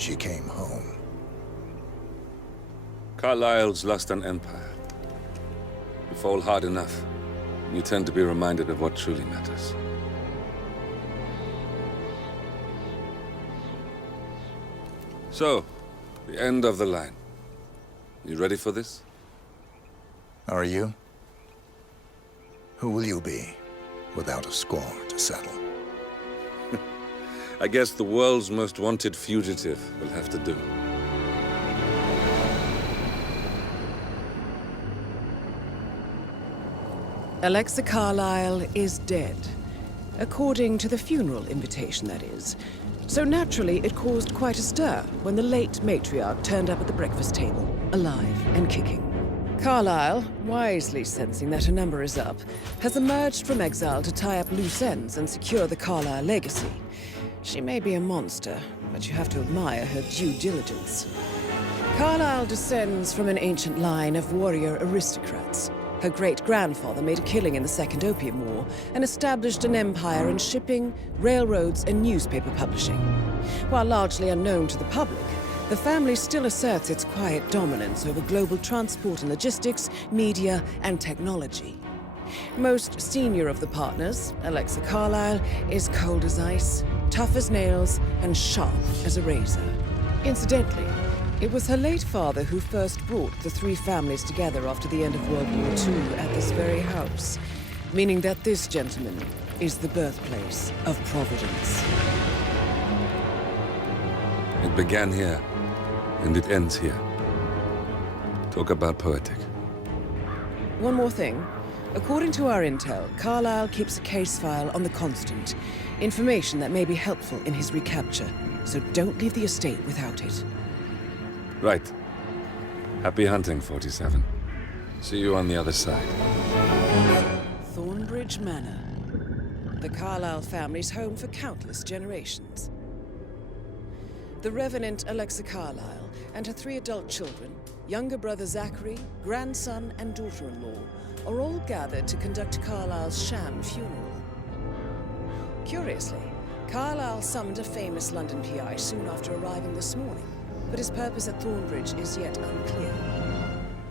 she came home. Carlyle's lost an empire. You fall hard enough, you tend to be reminded of what truly matters. So, the end of the line. You ready for this? Are you? Who will you be, without a score to settle? I guess the world's most wanted fugitive will have to do. Alexa Carlyle is dead. According to the funeral invitation, that is. So naturally, it caused quite a stir when the late matriarch turned up at the breakfast table, alive and kicking. Carlyle, wisely sensing that her number is up, has emerged from exile to tie up loose ends and secure the Carlyle legacy. She may be a monster, but you have to admire her due diligence. Carlyle descends from an ancient line of warrior aristocrats. Her great-grandfather made a killing in the Second Opium War and established an empire in shipping, railroads, and newspaper publishing. While largely unknown to the public, the family still asserts its quiet dominance over global transport and logistics, media, and technology. Most senior of the partners, Alexa Carlyle, is cold as ice, tough as nails, and sharp as a razor. Incidentally, it was her late father who first brought the three families together after the end of World War II at this very house, meaning that this gentleman is the birthplace of Providence. It began here, and it ends here. Talk about poetic. One more thing. According to our intel, Carlyle keeps a case file on the Constant. Information that may be helpful in his recapture, so don't leave the estate without it. Right. Happy hunting, 47. See you on the other side. Thornbridge Manor. The Carlyle family's home for countless generations. The Revenant Alexa Carlyle and her 3 adult children, younger brother Zachary, grandson, and daughter-in-law, are all gathered to conduct Carlyle's sham funeral. Curiously, Carlyle summoned a famous London PI soon after arriving this morning, but his purpose at Thornbridge is yet unclear.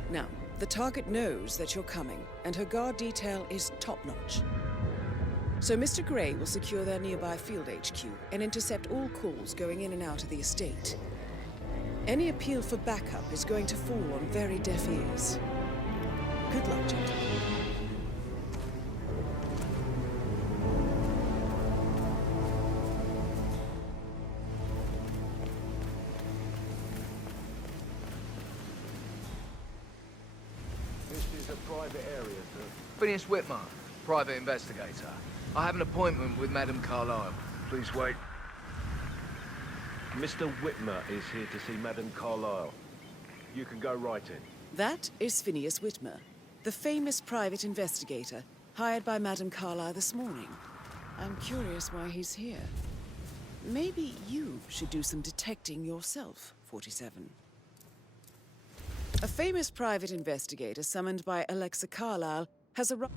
Now, the target knows that you're coming, and her guard detail is top-notch. So Mr. Gray will secure their nearby field HQ and intercept all calls going in and out of the estate. Any appeal for backup is going to fall on very deaf ears. Good luck, gentlemen. This is a private area, sir. Phineas Whitmer, private investigator. I have an appointment with Madame Carlyle. Please wait. Mr. Whitmer is here to see Madame Carlyle. You can go right in. That is Phineas Whitmer, the famous private investigator hired by Madame Carlyle this morning. I'm curious why he's here. Maybe you should do some detecting yourself, 47. A famous private investigator summoned by Alexa Carlyle has arrived.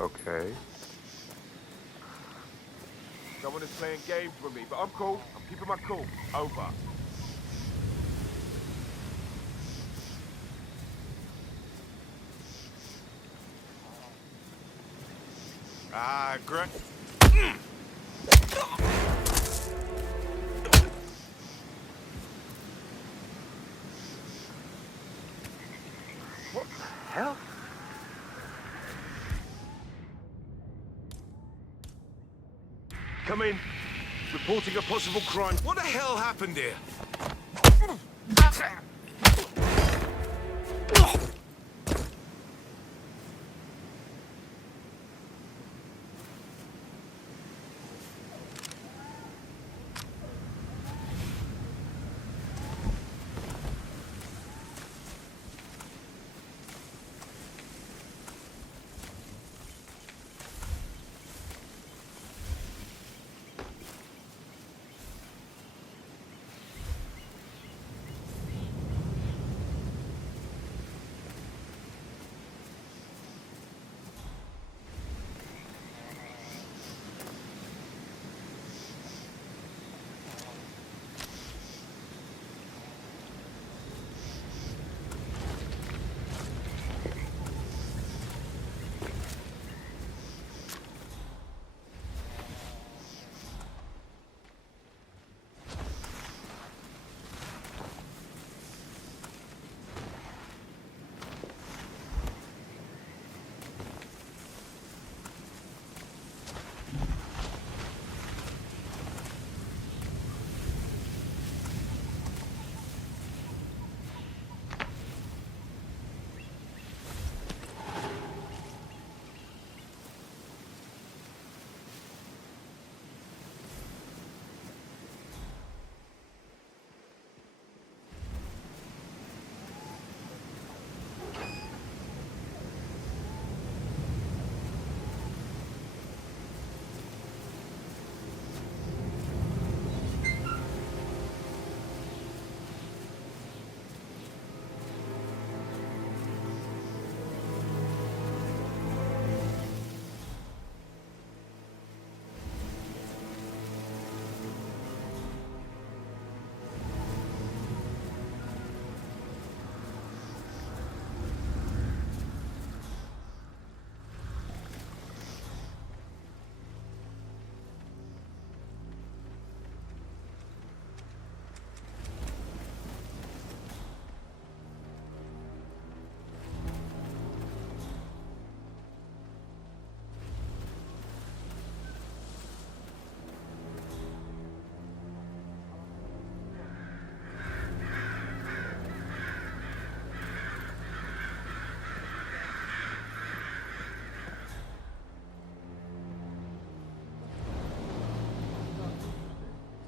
Okay. Someone is playing games with me, but I'm cool. I'm keeping my cool. Over. Great. What the hell? Come in. Reporting a possible crime. What the hell happened here?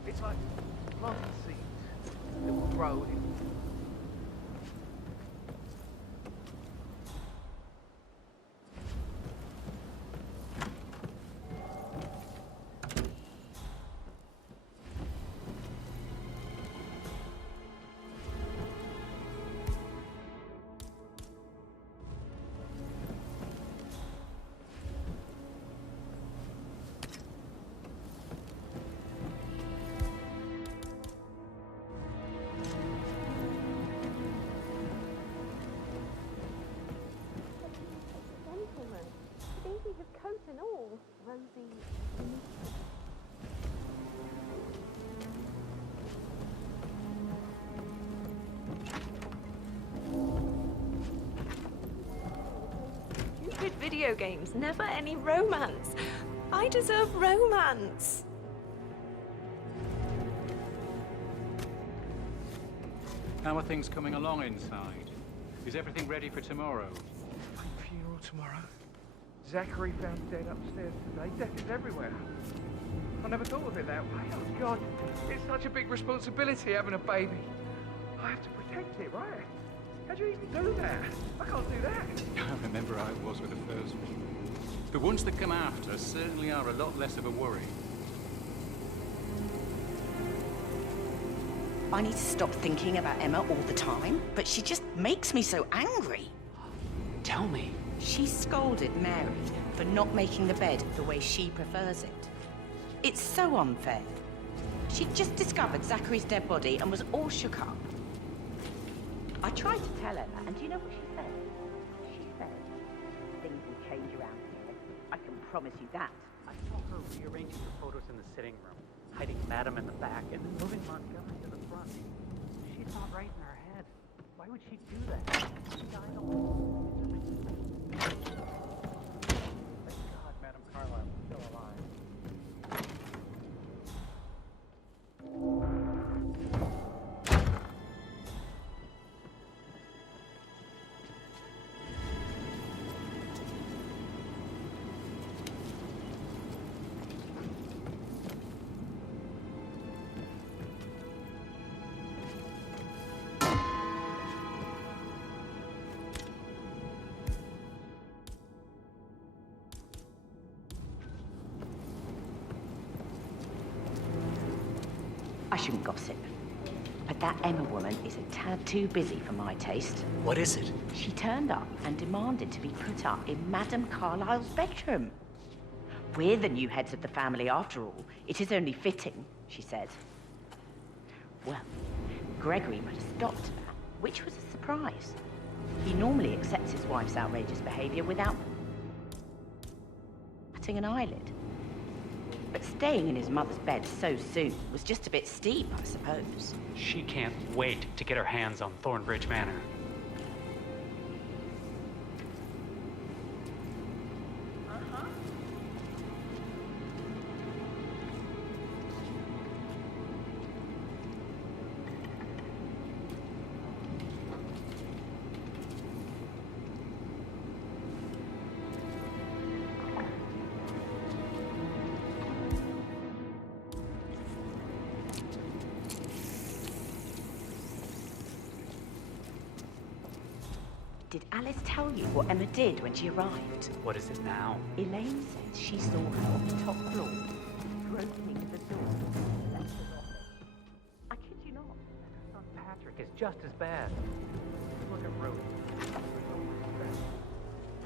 It's like planting seeds that will grow in. Gentleman, dainty his coat and all, Rosie. Stupid video games, never any romance. I deserve romance. How are things coming along inside? Is everything ready for tomorrow? Fake funeral tomorrow. Zachary found dead upstairs today. Death is everywhere. I never thought of it that way. Oh, God. It's such a big responsibility having a baby. I have to protect it, right? How do you even do that? I can't do that. I remember how it was with the first one. The ones that come after certainly are a lot less of a worry. I need to stop thinking about Emma all the time, but she just makes me so angry. Tell me. She scolded Mary for not making the bed the way she prefers it. It's so unfair. She'd just discovered Zachary's dead body and was all shook up. I tried to tell Emma, and do you know what she said? She said, things will change around here. I can promise you that. I saw her rearranging the photos in the sitting room, hiding Madam in the back, and then moving Montgomery to the front. She's not right in her head. Why would she do that? She died alone. Thank God Madam Carlisle is still alive. shouldn't gossip. But that Emma woman is a tad too busy for my taste. What is it? She turned up and demanded to be put up in Madame Carlyle's bedroom. We're the new heads of the family after all. It is only fitting, she said. Well, Gregory put a stop to that, which was a surprise. He normally accepts his wife's outrageous behavior without batting an eyelid. But staying in his mother's bed so soon was just a bit steep, I suppose. She can't wait to get her hands on Thornbridge Manor. Did Alice tell you what Emma did when she arrived? What is it now? Elaine says she saw her on the top floor, broken the door, left her office. I kid you not. Her son Patrick is just as bad. Look at Rose.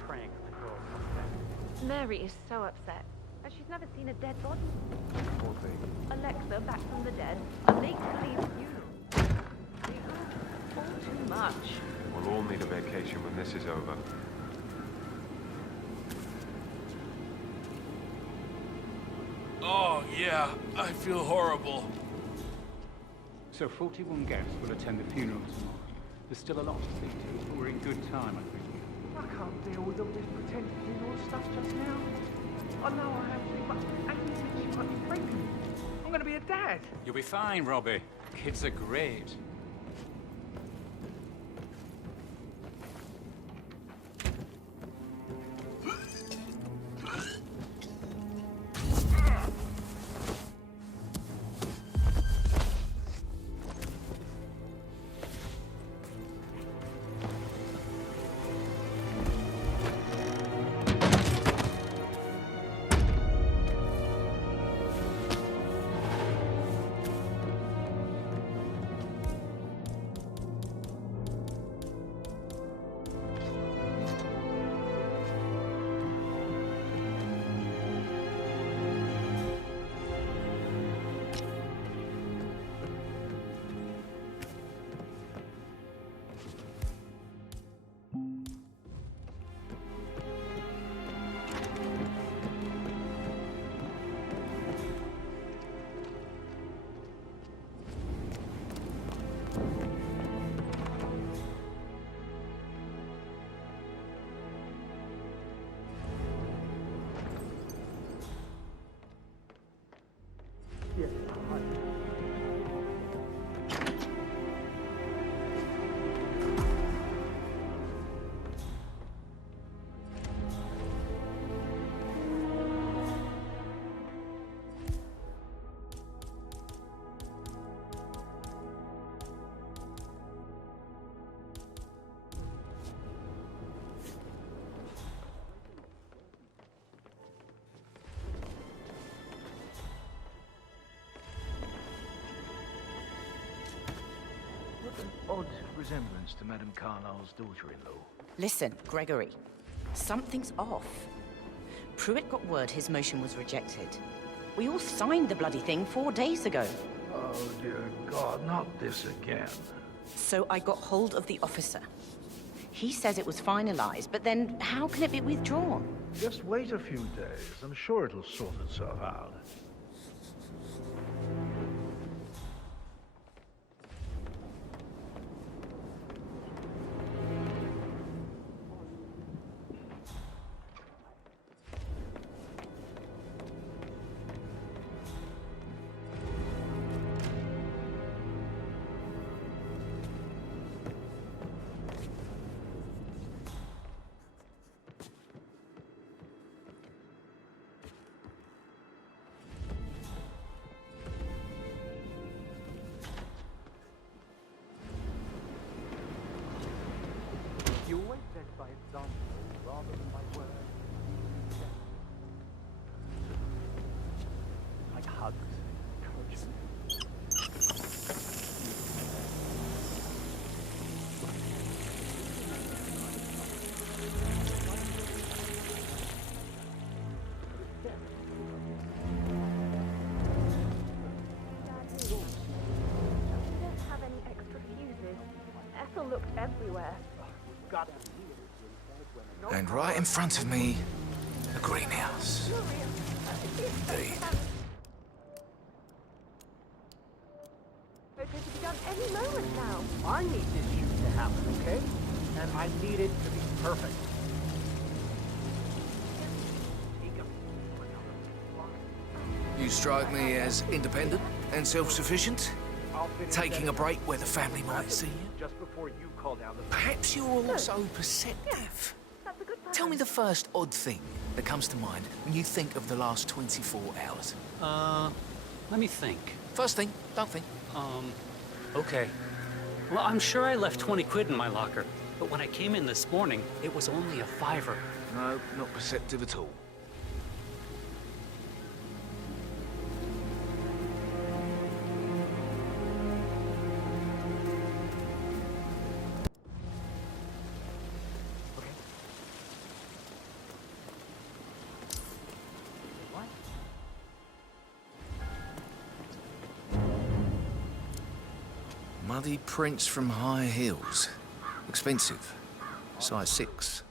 Praying the girl comes back. Mary is so upset. And she's never seen a dead body. Poor thing. Alexa, back from the dead. A make-believe funeral. All too much. We'll all need a vacation when this is over. Oh, yeah. I feel horrible. So 41 guests will attend the funeral tomorrow. There's still a lot to see to, but we're in good time, I think. I can't deal with all this pretend funeral stuff just now. I know I have to, but Amy thinks she might be pregnant. I'm gonna be a dad. You'll be fine, Robbie. Kids are great. Yes, Odd resemblance to Madame Carlyle's daughter-in-law. Listen, Gregory, something's off. Pruitt got word his motion was rejected. We all signed the bloody thing 4 days ago. Oh, dear God, not this again. So I got hold of the officer. He says it was finalized, but then how can it be withdrawn? Just wait a few days. I'm sure it'll sort itself out. You always led by example rather than by words. Like hugs, encouragement. still looked everywhere. And right in front of me, a greenhouse. Indeed. It could be done any moment now. I need this shoot to happen, okay? And I need it to be perfect. You strike me as independent and self-sufficient, taking a break where the family might see you. Just before you call down the... Perhaps you're also perceptive. That's a good plan. Tell me the first odd thing that comes to mind when you think of the last 24 hours. Let me think. First thing, don't think. Okay. Well, I'm sure I left 20 quid in my locker, but when I came in this morning, it was only a $5. No, not perceptive at all. Muddy prints from high heels. Expensive. Size 6.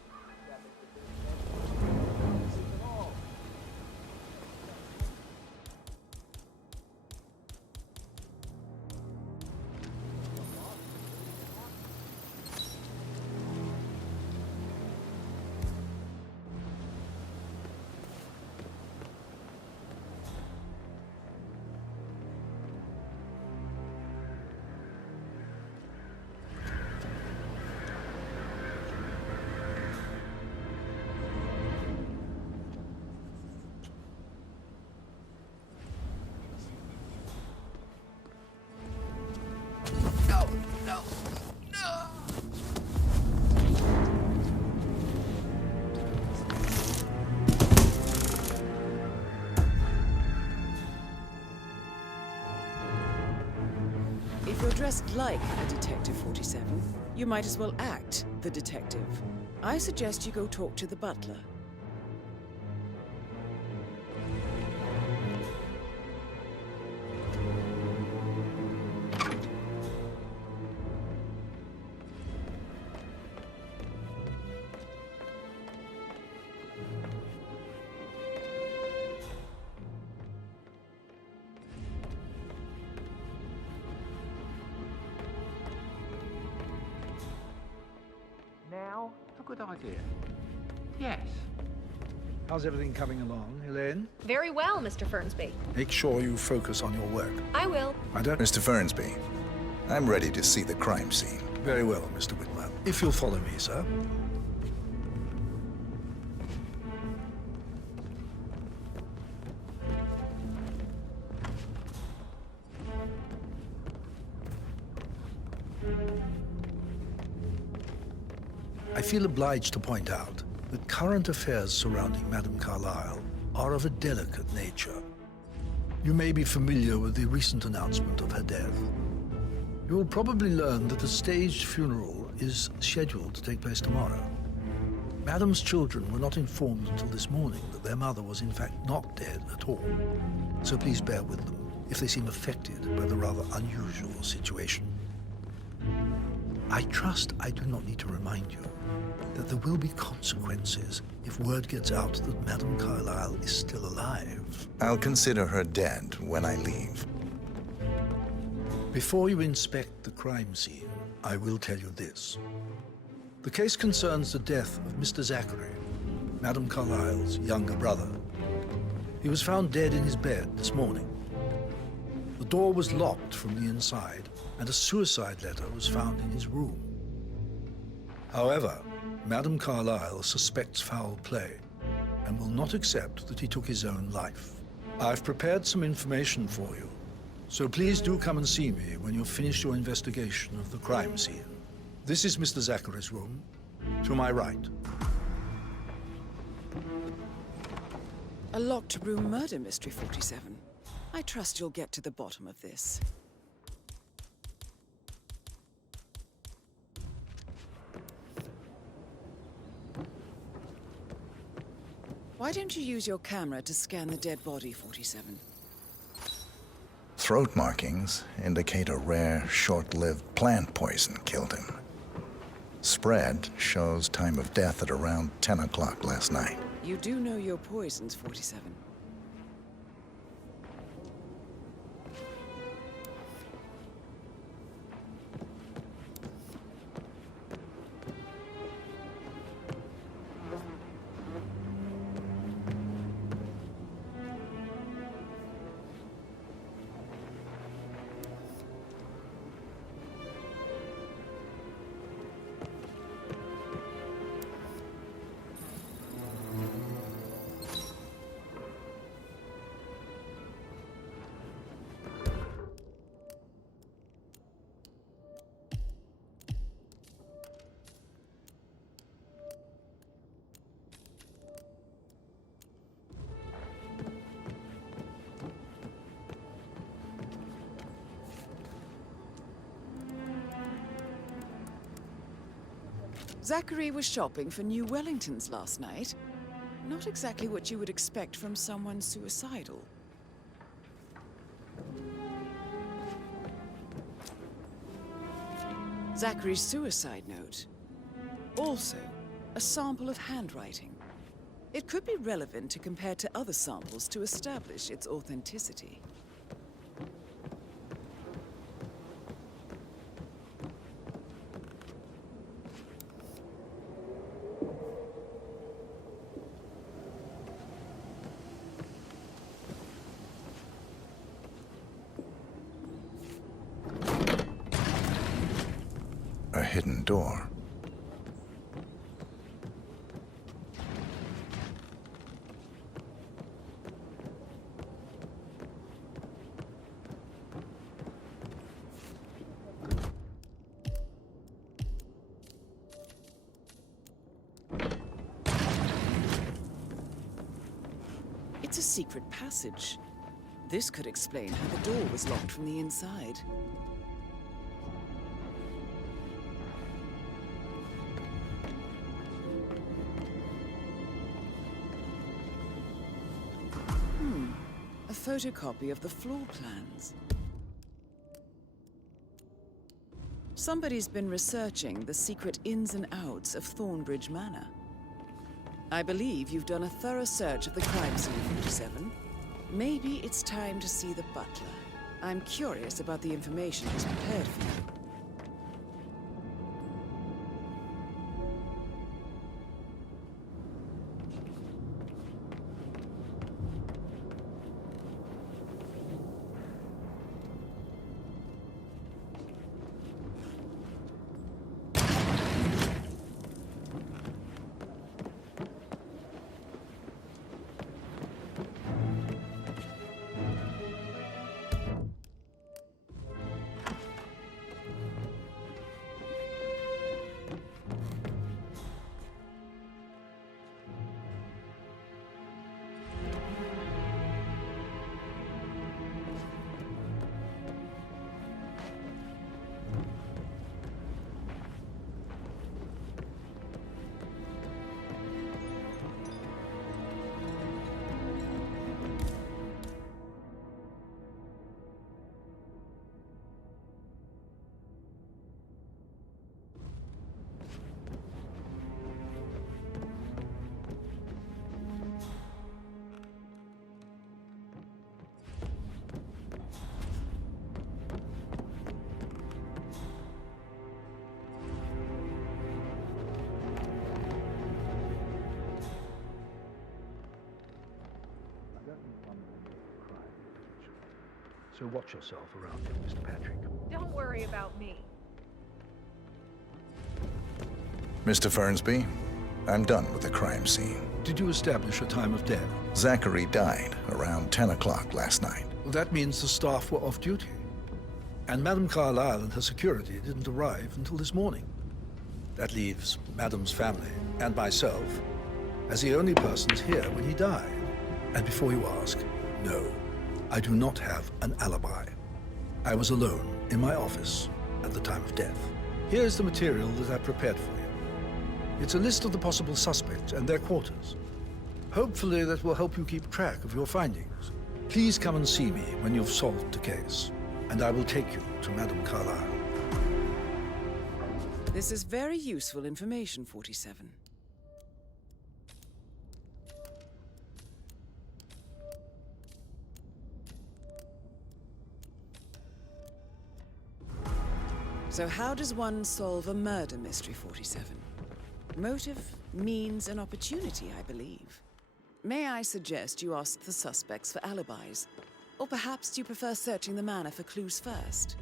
If you're dressed like a Detective 47, you might as well act the detective. I suggest you go talk to the butler. Now? A good idea. Yes. How's everything coming along, Elaine? Very well, Mr. Fernsby. Make sure you focus on your work. I will. Mr. Fernsby, I'm ready to see the crime scene. Very well, Mr. Whitman. If you'll follow me, sir. I feel obliged to point out that current affairs surrounding Madame Carlyle are of a delicate nature. You may be familiar with the recent announcement of her death. You will probably learn that a staged funeral is scheduled to take place tomorrow. Madame's children were not informed until this morning that their mother was in fact not dead at all. So please bear with them if they seem affected by the rather unusual situation. I trust I do not need to remind you that there will be consequences if word gets out that Madame Carlyle is still alive. I'll consider her dead when I leave. Before you inspect the crime scene, I will tell you this. The case concerns the death of Mr. Zachary, Madame Carlyle's younger brother. He was found dead in his bed this morning. The door was locked from the inside, and a suicide letter was found in his room. However, Madame Carlyle suspects foul play and will not accept that he took his own life. I've prepared some information for you, so please do come and see me when you've finished your investigation of the crime scene. This is Mr. Zachary's room, to my right. A locked room murder mystery, 47. I trust you'll get to the bottom of this. Why don't you use your camera to scan the dead body, 47? Throat markings indicate a rare, short-lived plant poison killed him. Spread shows time of death at around 10 o'clock last night. You do know your poisons, 47. Zachary was shopping for new Wellingtons last night. Not exactly what you would expect from someone suicidal. Zachary's suicide note. Also, a sample of handwriting. It could be relevant to compare to other samples to establish its authenticity. A hidden door. It's a secret passage. This could explain how the door was locked from the inside. A photocopy of the floor plans. Somebody's been researching the secret ins and outs of Thornbridge Manor. I believe you've done a thorough search of the crime scene, 47. Maybe it's time to see the butler. I'm curious about the information he's prepared for you. So watch yourself around him, Mr. Patrick. Don't worry about me. Mr. Fernsby, I'm done with the crime scene. Did you establish a time of death? Zachary died around 10 o'clock last night. Well, that means the staff were off duty. And Madame Carlyle and her security didn't arrive until this morning. That leaves Madame's family and myself as the only persons here when he died. And before you ask, no, I do not have an alibi. I was alone in my office at the time of death. Here's the material that I prepared for you. It's a list of the possible suspects and their quarters. Hopefully that will help you keep track of your findings. Please come and see me when you've solved the case, and I will take you to Madame Carlyle. This is very useful information, 47. So how does one solve a murder mystery, 47? Motive, means, and opportunity, I believe. May I suggest you ask the suspects for alibis? Or perhaps do you prefer searching the manor for clues first?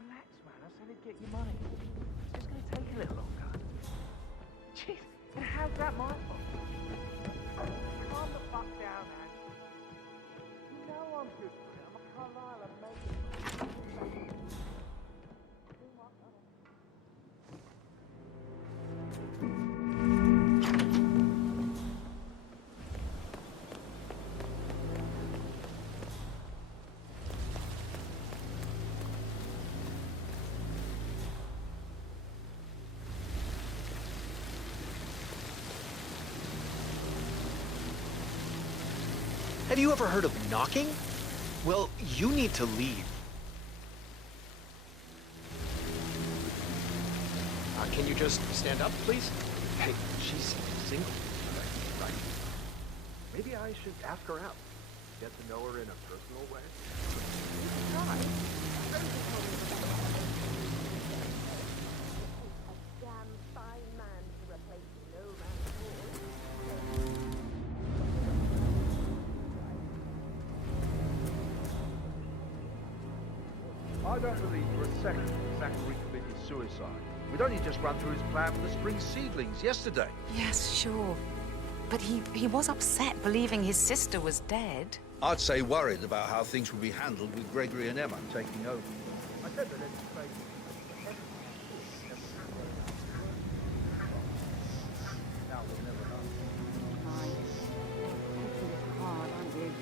Relax, man. I said I'd get you money. It's just gonna take a little longer. Jeez, and how's that my fault? Calm the fuck down, man. You know I'm good for it. I'm a Carlisle and Megan. Have you ever heard of knocking? Well, you need to leave. Can you just stand up, please? Hey, she's single. Right. Maybe I should ask her out. Get to know her in a personal way. A damn fine man to replace no man's boy. I don't believe for a second Zachary committed suicide. We'd only just run through his plan for the spring seedlings yesterday. Yes, sure. But he was upset believing his sister was dead. I'd say worried about how things would be handled with Gregory and Emma taking over. I said that any space. Now we'll never know. Hard, aren't you?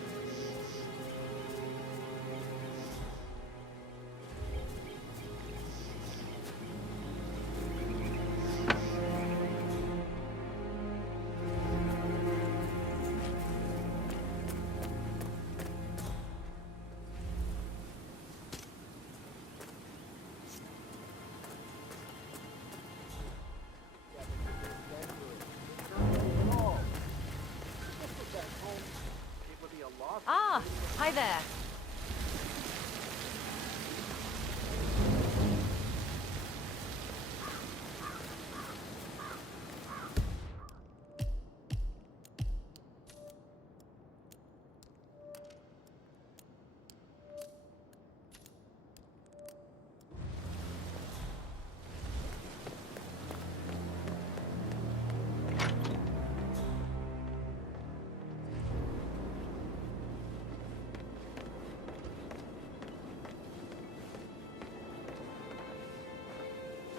Ah, hi there.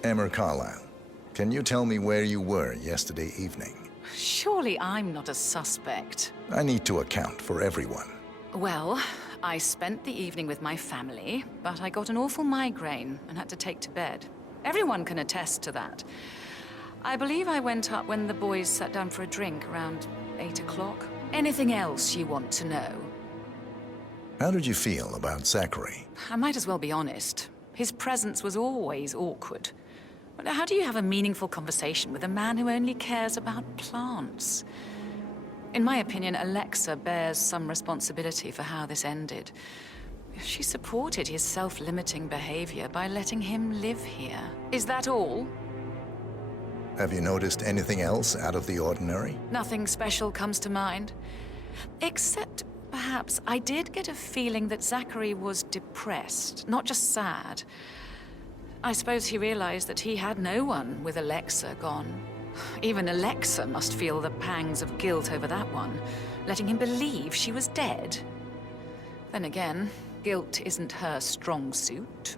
Emma Carlisle, can you tell me where you were yesterday evening? Surely I'm not a suspect. I need to account for everyone. Well, I spent the evening with my family, but I got an awful migraine and had to take to bed. Everyone can attest to that. I believe I went up when the boys sat down for a drink around 8 o'clock. Anything else you want to know? How did you feel about Zachary? I might as well be honest. His presence was always awkward. But how do you have a meaningful conversation with a man who only cares about plants? In my opinion, Alexa bears some responsibility for how this ended. She supported his self-limiting behavior by letting him live here. Is that all? Have you noticed anything else out of the ordinary? Nothing special comes to mind. Except, perhaps, I did get a feeling that Zachary was depressed, not just sad. I suppose he realized that he had no one with Alexa gone. Even Alexa must feel the pangs of guilt over that one, letting him believe she was dead. Then again, guilt isn't her strong suit.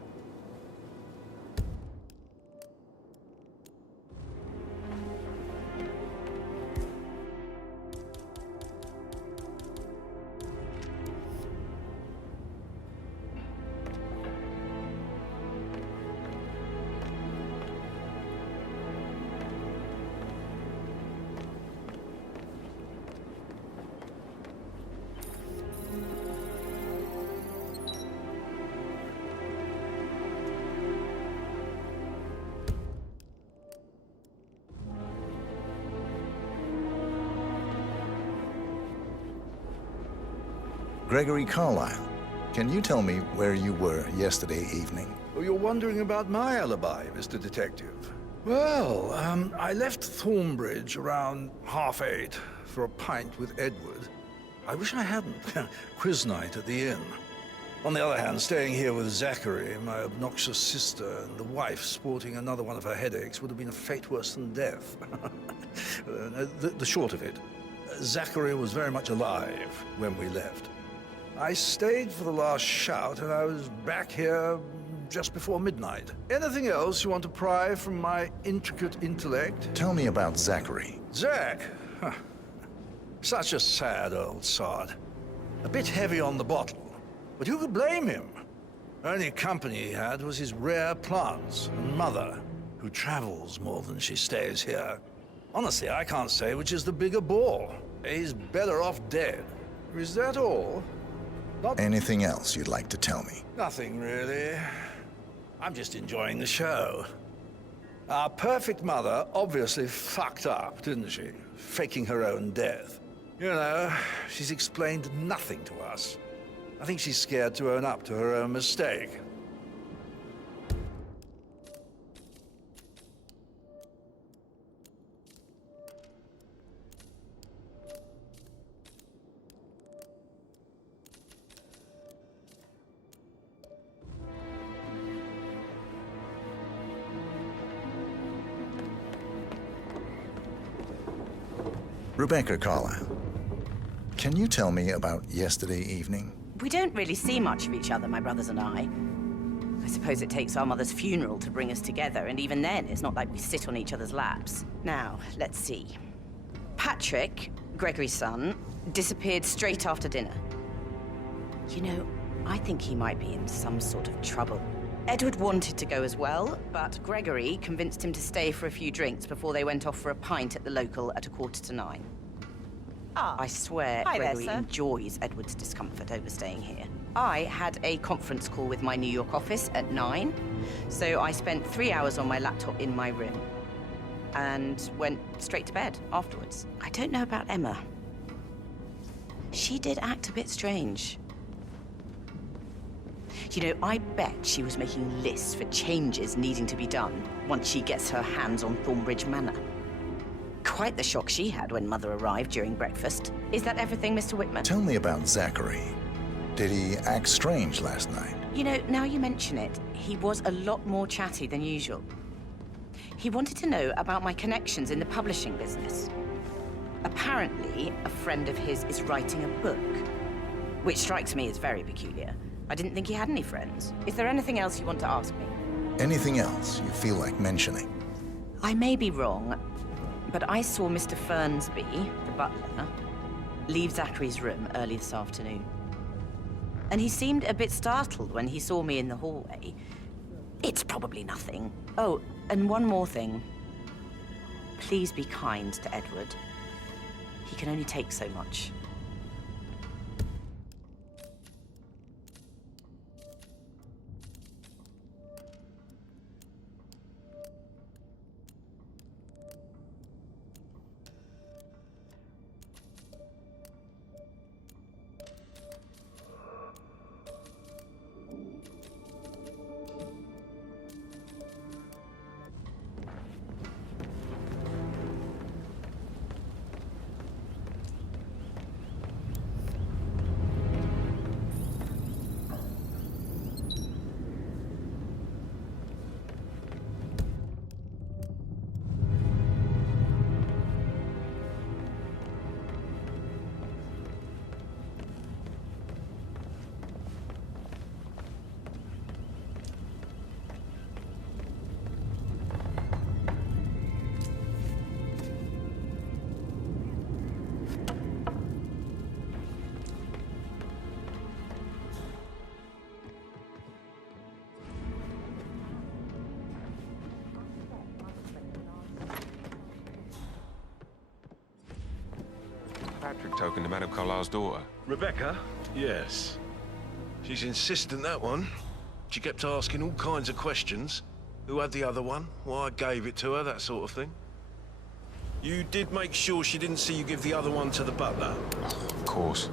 Gregory Carlyle, can you tell me where you were yesterday evening? Oh, you're wondering about my alibi, Mr. Detective. Well, I left Thornbridge around 8:30 for a pint with Edward. I wish I hadn't. Quiz night at the inn. On the other hand, staying here with Zachary, my obnoxious sister, and the wife sporting another one of her headaches would have been a fate worse than death. The short of it, Zachary was very much alive when we left. I stayed for the last shout, and I was back here just before midnight. Anything else you want to pry from my intricate intellect? Tell me about Zachary. Zach? Huh. Such a sad old sod. A bit heavy on the bottle. But who could blame him? Only company he had was his rare plants and mother, who travels more than she stays here. Honestly, I can't say which is the bigger bore. He's better off dead. Is that all? Not Anything else you'd like to tell me? Nothing, really. I'm just enjoying the show. Our perfect mother obviously fucked up, didn't she? Faking her own death. You know, she's explained nothing to us. I think she's scared to own up to her own mistake. Rebecca Carlyle, can you tell me about yesterday evening? We don't really see much of each other, my brothers and I. I suppose it takes our mother's funeral to bring us together, and even then, it's not like we sit on each other's laps. Now, let's see. Patrick, Gregory's son, disappeared straight after dinner. You know, I think he might be in some sort of trouble. Edward wanted to go as well, but Gregory convinced him to stay for a few drinks before they went off for a pint at the local at 9:15. I swear Gregory enjoys Edward's discomfort over staying here. I had a conference call with my New York office at 9, so I spent 3 hours on my laptop in my room and went straight to bed afterwards. I don't know about Emma. She did act a bit strange. You know, I bet she was making lists for changes needing to be done once she gets her hands on Thornbridge Manor. Quite the shock she had when Mother arrived during breakfast. Is that everything, Mr. Whitman? Tell me about Zachary. Did he act strange last night? You know, now you mention it, he was a lot more chatty than usual. He wanted to know about my connections in the publishing business. Apparently, a friend of his is writing a book, which strikes me as very peculiar. I didn't think he had any friends. Is there anything else you want to ask me? Anything else you feel like mentioning? I may be wrong, but I saw Mr. Fernsby, the butler, leave Zachary's room early this afternoon. And he seemed a bit startled when he saw me in the hallway. It's probably nothing. Oh, and one more thing. Please be kind to Edward. He can only take so much. Patrick talking to Madame Carlyle's daughter. Rebecca? Yes. She's insistent, that one. She kept asking all kinds of questions. Who had the other one? Why I gave it to her, that sort of thing. You did make sure she didn't see you give the other one to the butler? Of course.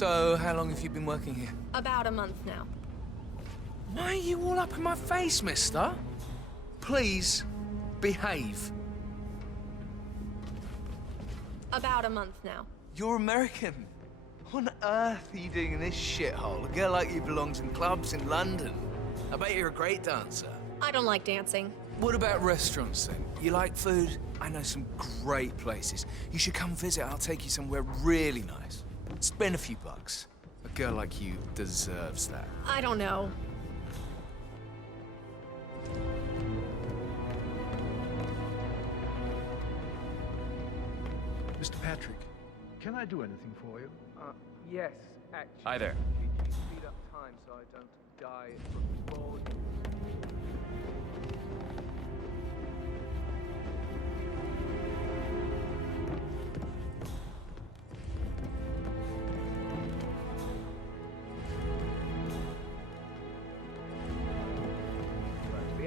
So, how long have you been working here? About a month now. Why are you all up in my face, mister? Please, behave. About a month now. You're American. What on earth are you doing in this shithole? A girl like you belongs in clubs in London. I bet you're a great dancer. I don't like dancing. What about restaurants, then? You like food? I know some great places. You should come visit. I'll take you somewhere really nice. Spend a few bucks. A girl like you deserves that. I don't know. Mr. Patrick, can I do anything for you? Yes, actually. Hi there. Could you speed up time so I don't die from boredom?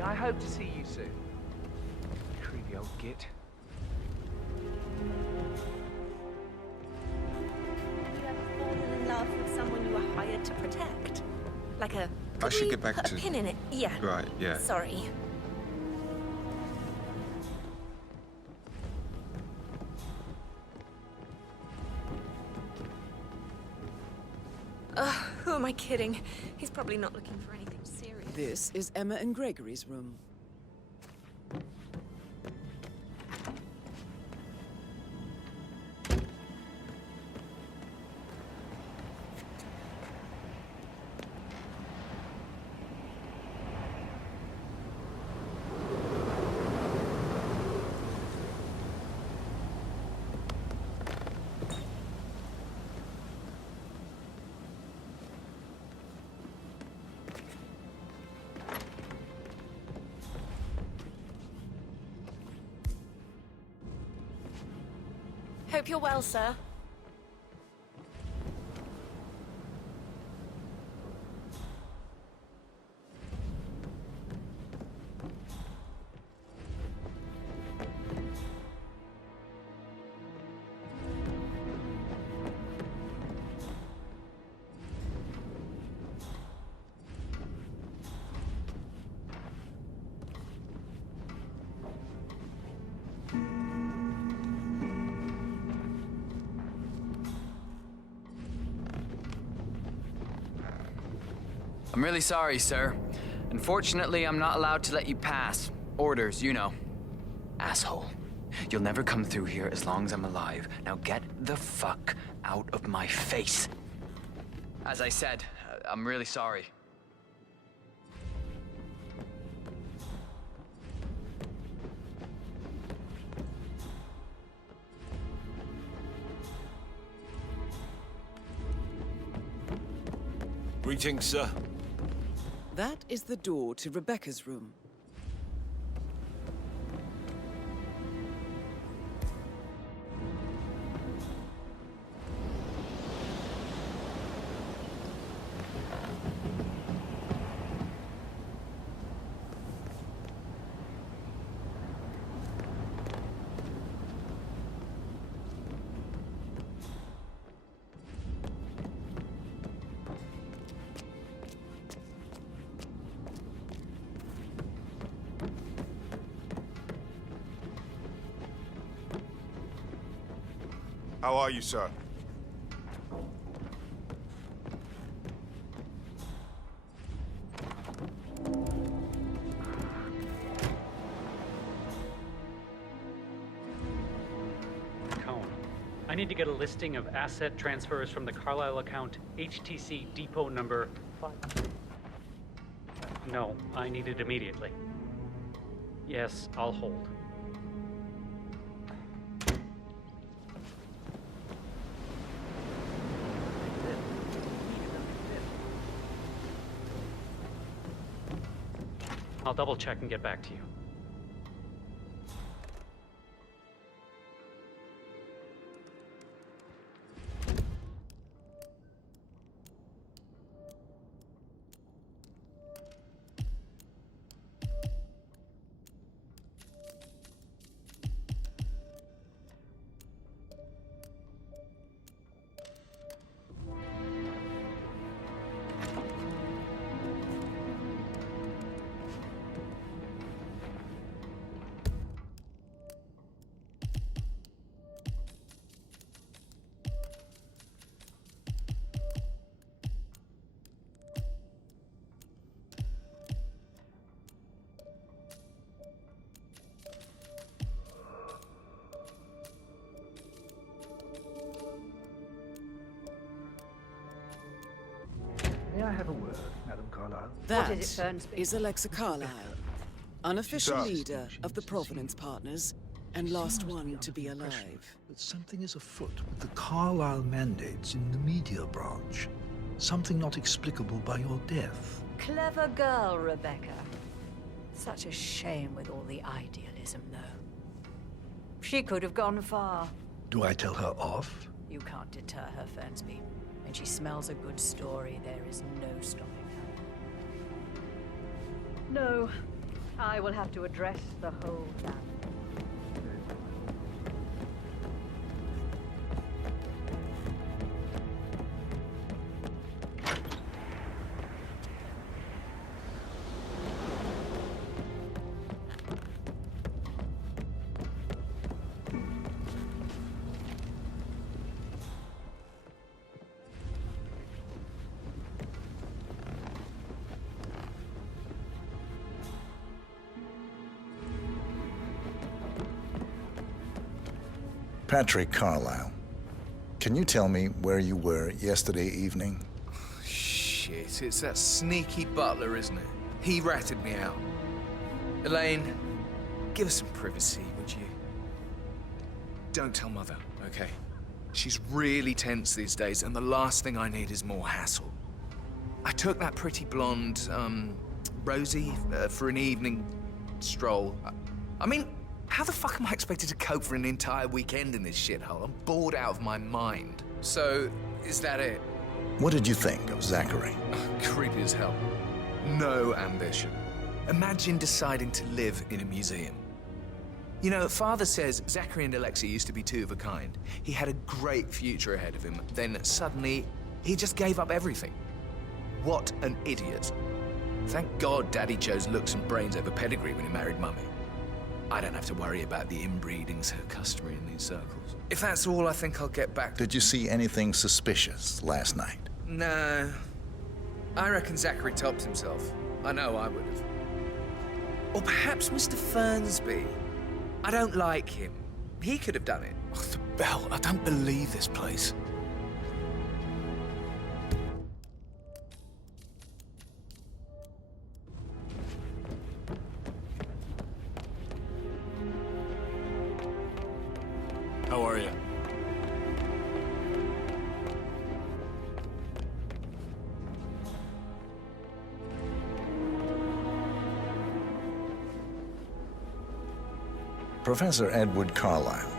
I hope to see you soon. Creepy old git. You ever fallen in love with someone you were hired to protect? Like a... I should get back put to... a pin in it? Yeah. Right, yeah. Sorry. Who am I kidding? He's probably not looking for anything serious. This is Emma and Gregory's room. Hope you're well, sir. I'm really sorry, sir. Unfortunately, I'm not allowed to let you pass. Orders, you know. Asshole. You'll never come through here as long as I'm alive. Now get the fuck out of my face. As I said, I'm really sorry. Greetings, sir. That is the door to Rebecca's room. How are you, sir? Cone. I need to get a listing of asset transfers from the Carlisle account, HTC depot number 5. No, I need it immediately. Yes, I'll hold. I'll double check and get back to you. Carlyle? That What is it, Fernsby? is Alexa Carlyle, unofficial Does. leader of the Provenance Partners, and last one to be alive. But something is afoot with the Carlyle mandates in the media branch. Something not explicable by your death. Clever girl, Rebecca. Such a shame with all the idealism, though. She could have gone far. Do I tell her off? You can't deter her, Fernsby. When she smells a good story, there is no stopping her. No, I will have to address the whole family. Patrick Carlyle, can you tell me where you were yesterday evening? Shit, it's that sneaky butler, isn't it? He ratted me out. Elaine, give us some privacy, would you? Don't tell Mother, okay? She's really tense these days, and the last thing I need is more hassle. I took that pretty blonde, Rosie, for an evening stroll. I mean, how the fuck am I expected to cope for an entire weekend in this shithole? I'm bored out of my mind. So, is that it? What did you think of Zachary? Creepy as hell. No ambition. Imagine deciding to live in a museum. You know, Father says Zachary and Alexa used to be two of a kind. He had a great future ahead of him. Then suddenly, he just gave up everything. What an idiot. Thank God Daddy chose looks and brains over pedigree when he married Mummy. I don't have to worry about the inbreeding so customary in these circles. If that's all, I think I'll get back. Did you see anything suspicious last night? No. I reckon Zachary tops himself. I know I would have. Or perhaps Mr. Fernsby. I don't like him. He could have done it. Oh, the bell. I don't believe this place. How are you? Professor Edward Carlyle,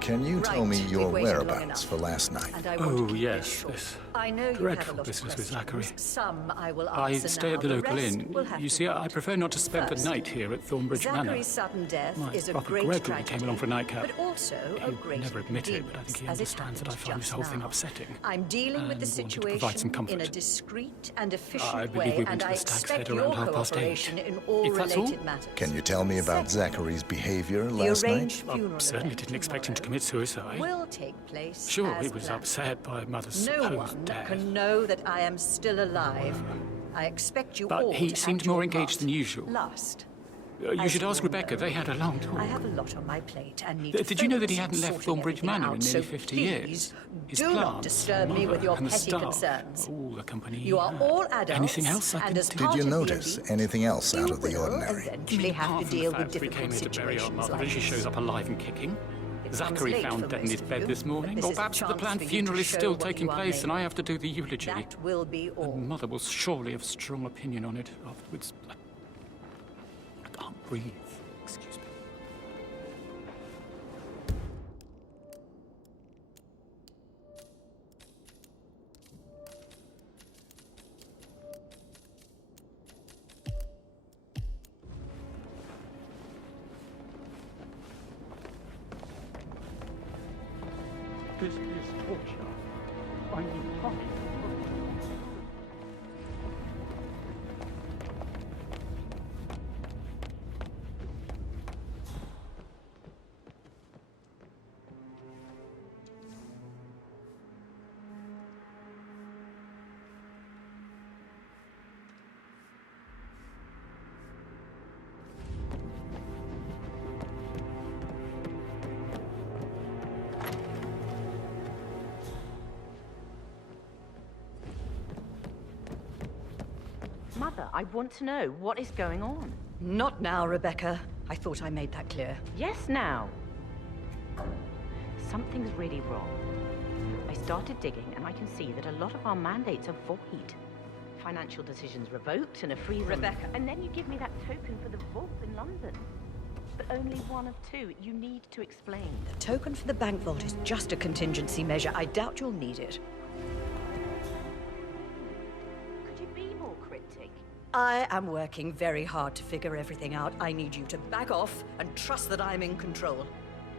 can you tell me Right, your we've waited long whereabouts enough. for last night? And I want to Oh, keep yes, this short. this I know you have a dreadful lot of business with questions. Zachary. Some I will I answer stay now. at the local rest inn. will have You to see, wait. I prefer not to spend the First, night here at Thornbridge Manor. Zachary's sudden death My is a brother great Gregory tragedy, came along for a nightcap. but also a He'll great never admit it, but I think he inconvenience, as it understands that I happened find this just whole thing now. upsetting. I'm dealing with the and wanted to provide some situation in comfort. a discreet and efficient I believe way, we went and to I the Stag's expect Head your around 8:30. cooperation in all If that's all? related matters. Can you tell me about Zachary's behavior The last arranged night? funeral I certainly event didn't expect him to commit suicide. will take place Sure, as he was planned. upset by Mother's No supposed one death. can know that I am still alive. I expect you But all he to seemed act more your engaged part than usual. Last. You As should you ask all Rebecca. know, They had a long talk. I have a lot on my plate and need Did to you know that he focus hadn't on left sorting Thornbridge everything Manor out, in nearly so 50 please years? His do not plants, disturb me Mother, with your and the petty staff. concerns. Oh, the company. You are all adults, Anything else I and can as do? part Did you of the notice elite, anything else out you of the will ordinary? eventually have to Apart from deal the with fact we difficult came here to bury our situations mother, like she shows this. up alive and kicking. It comes Zachary late found for dead in his most of bed you, this morning. but Or this is a perhaps the chance planned for you funeral to is show still what taking you are place, and made I have to do the eulogy. That will be all. And Mother will surely have strong opinion on it afterwards. I can't breathe. Excuse me. This is torture. I need time. Mother, I want to know what is going on. Not now, Rebecca. I thought I made that clear. Yes, now. Something's really wrong. I started digging and I can see that a lot of our mandates are void. Financial decisions revoked and a freeze on... Rebecca. And then you give me that token for the vault in London. But only one of two. You need to explain. The token for the bank vault is just a contingency measure. I doubt you'll need it. Could you be more cryptic? I am working very hard to figure everything out. I need you to back off and trust that I'm in control.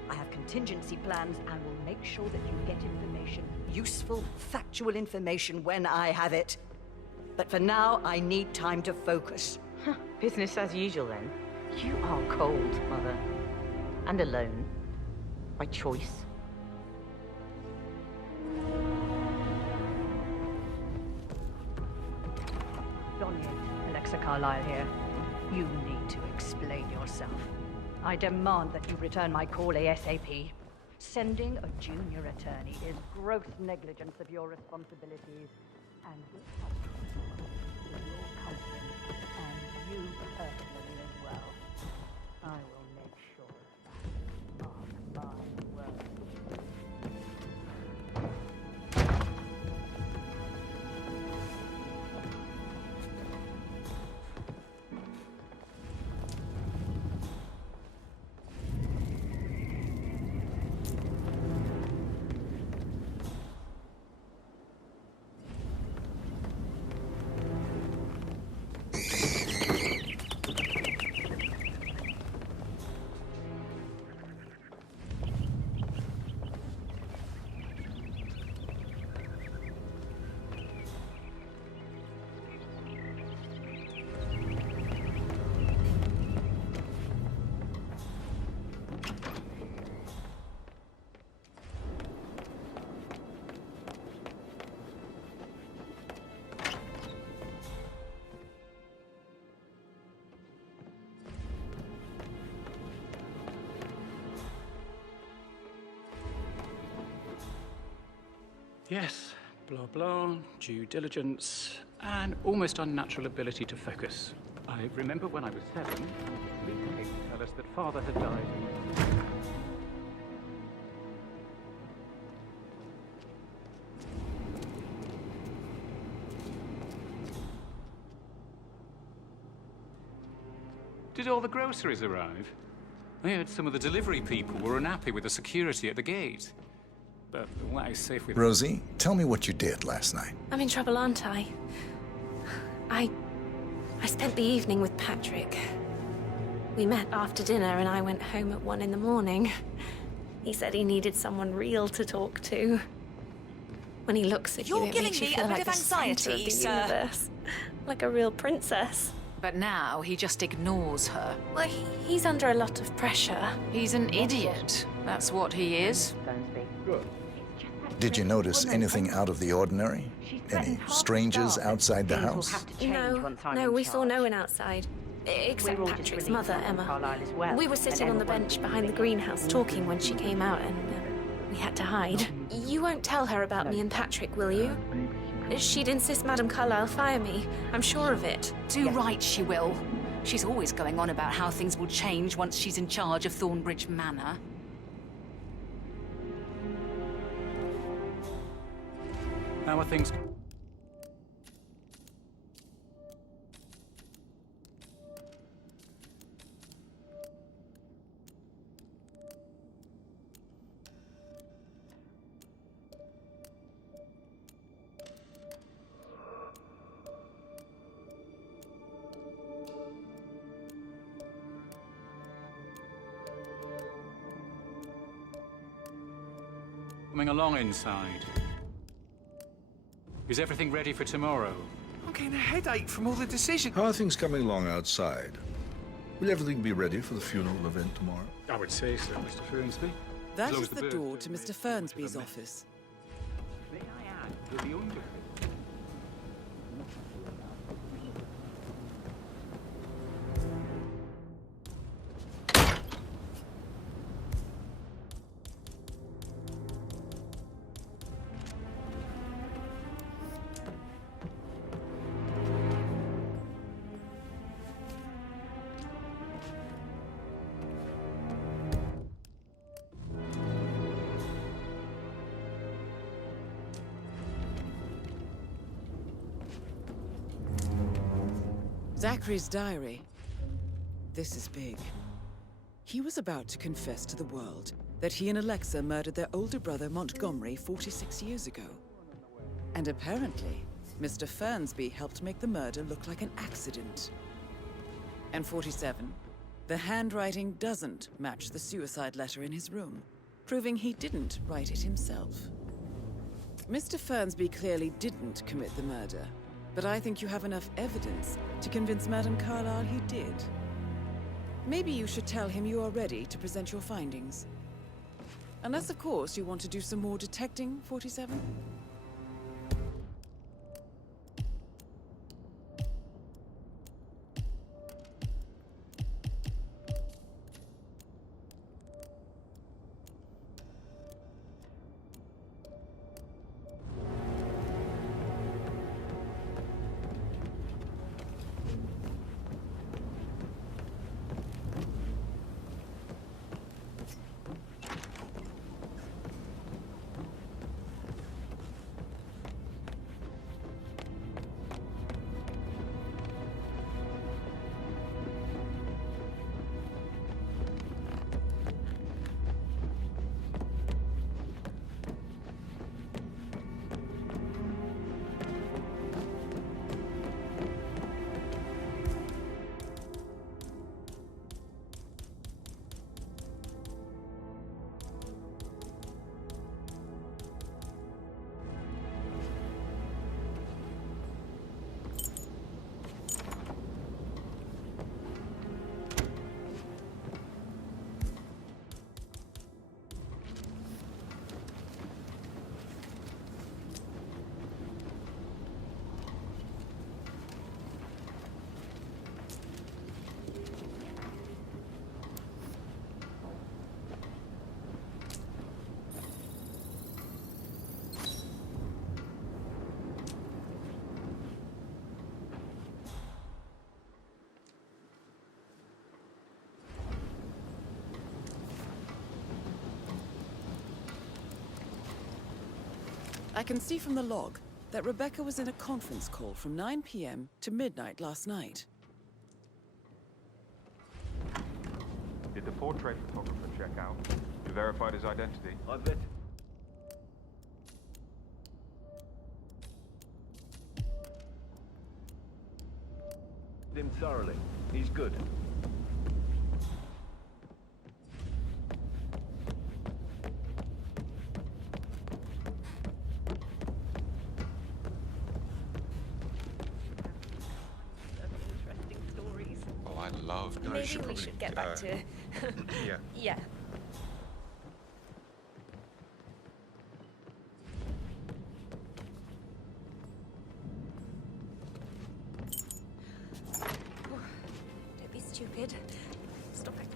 I have contingency plans and will make sure that you get information. Useful, factual information when I have it. But for now, I need time to focus. Business as usual, then. You are cold, Mother. And alone. By choice. Donnie, Alexa Carlyle here. You need to explain yourself. I demand that you return my call ASAP. Sending a junior attorney is gross negligence of your responsibilities, and will have consequences for your company and you personally as well. I will make sure of that. Mark my words. Yes, blah blah, due diligence, and almost unnatural ability to focus. I remember when I was 7, the police came to tell us that Father had died. Did all the groceries arrive? I heard some of the delivery people were unhappy with the security at the gate. But why safe with... Rosie, tell me what you did last night. I'm in trouble, aren't I? I spent the evening with Patrick. We met after dinner and I went home at 1 in the morning. He said he needed someone real to talk to. When he looks at you, it makes you feel like the center of the universe. Like a real princess. But now he just ignores her. Well, he's under a lot of pressure. He's an idiot. That's what he is. Good. Did you notice anything out of the ordinary? Any strangers outside the house? No, we saw no one outside. Except Patrick's mother, Emma. We were sitting on the bench behind the greenhouse talking when she came out and we had to hide. You won't tell her about me and Patrick, will you? She'd insist Madame Carlyle fire me. I'm sure of it. Too right she will. She's always going on about how things will change once she's in charge of Thornbridge Manor. How are things? Coming along inside. Is everything ready for tomorrow? I'm getting a headache from all the decisions. How are things coming along outside? Will everything be ready for the funeral event tomorrow? I would say so, Mr. Fernsby. That is the door to Mr. Fernsby's office. May I add, with the underfit? Zachary's diary. This is big. He was about to confess to the world that he and Alexa murdered their older brother Montgomery 46 years ago. And apparently, Mr. Fernsby helped make the murder look like an accident. And 47, the handwriting doesn't match the suicide letter in his room, proving he didn't write it himself. Mr. Fernsby clearly didn't commit the murder, but I think you have enough evidence to convince Madame Carlyle he did. Maybe you should tell him you are ready to present your findings. Unless, of course, you want to do some more detecting, 47? I can see from the log that Rebecca was in a conference call from 9 p.m. to midnight last night. Did the portrait photographer check out? You verified his identity? I bet. Him thoroughly. He's good. Maybe we should get back to... Yeah. Yeah. Don't be stupid. Stop it.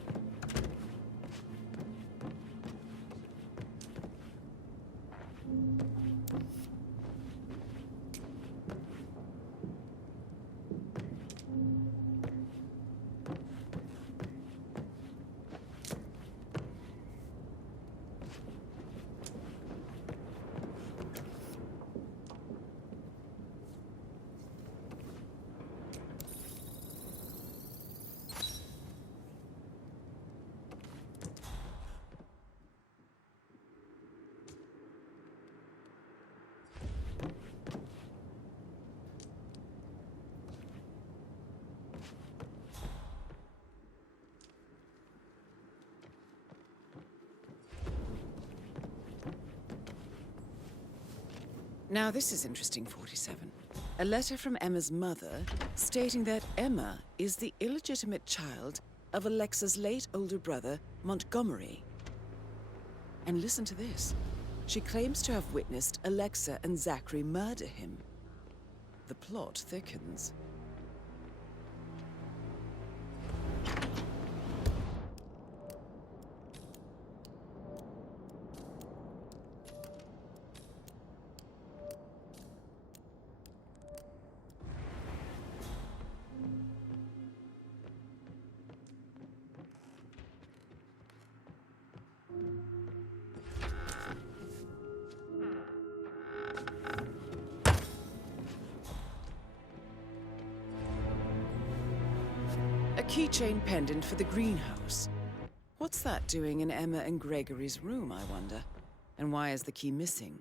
Now this is interesting, 47. A letter from Emma's mother stating that Emma is the illegitimate child of Alexa's late older brother, Montgomery. And listen to this. She claims to have witnessed Alexa and Zachary murder him. The plot thickens. keychain pendant for the greenhouse. What's that doing in Emma and Gregory's room, I wonder? And why is the key missing?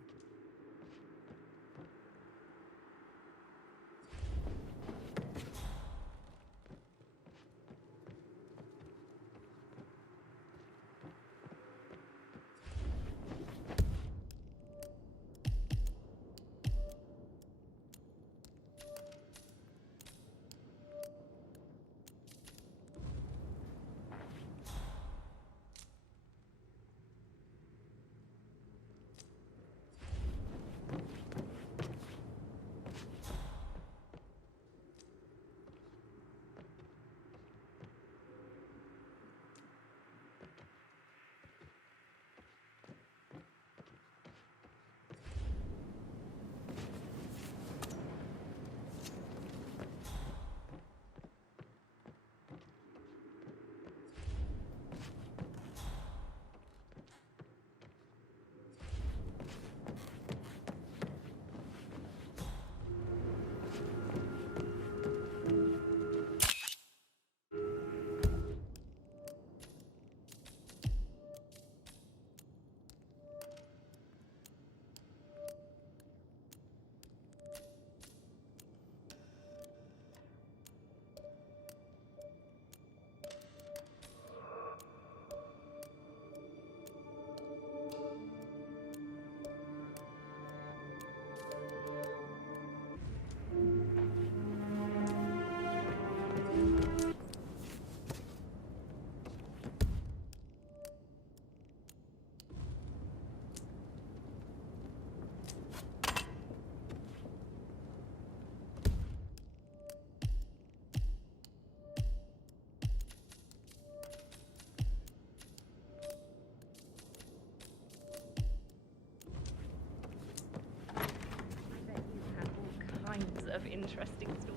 Of interesting stories.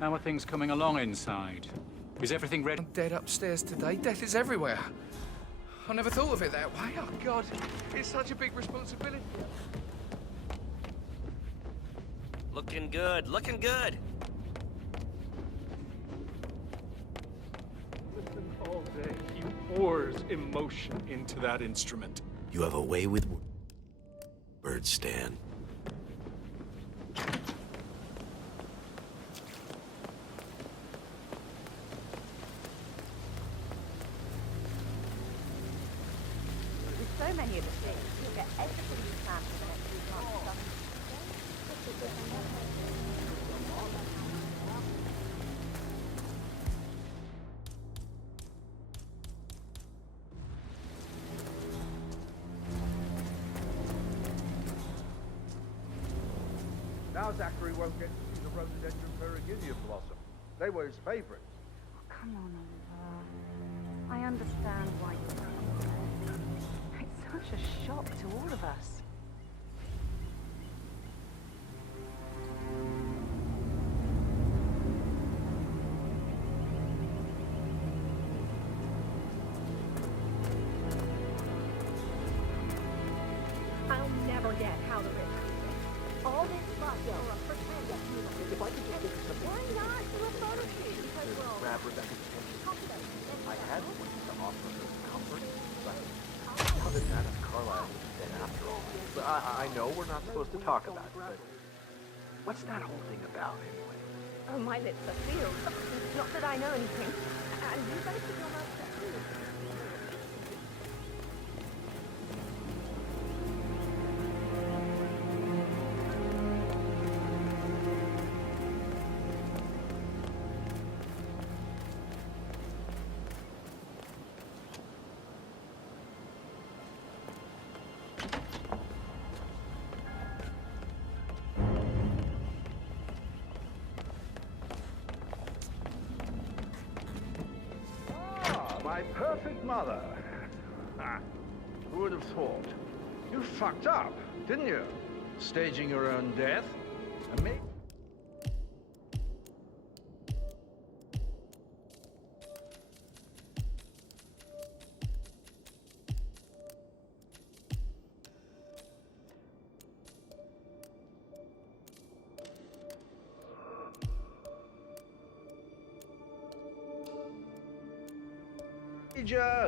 How are things coming along inside? Is everything ready? I'm dead upstairs today. Death is everywhere. I never thought of it that way. Oh, God. It's such a big responsibility. Looking good, looking good. Listen all day. He pours emotion into that instrument. You have a way with words, Stan. With so many of the things, you'll get everything you can for the next few months. Now Zachary won't get to see the rhododendron periginium blossom. They were his favorites. Come on, Oliver. I understand why you're upset. It's such a shock to all of us. I'll never get how the rich all this fuss for a pretend. If I could just get you some... Why not? Do a photo shoot because we're all... Grab Rebecca's attention. I had one to offer her comfort, but now that Madame Carlyle is dead after all, but I know we're not supposed to talk about it, but what's that whole thing about, anyway? Oh, my lips are sealed. Not that I know anything. And you better keep your mouth shut, too. My perfect mother. Ah, who would have thought? You fucked up, didn't you? Staging your own death? And maybe...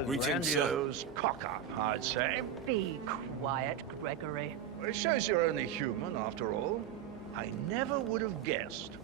Greetings, sir. Grandiose cock-up, I'd say. Be quiet, Gregory. It shows you're only human, after all. I never would have guessed.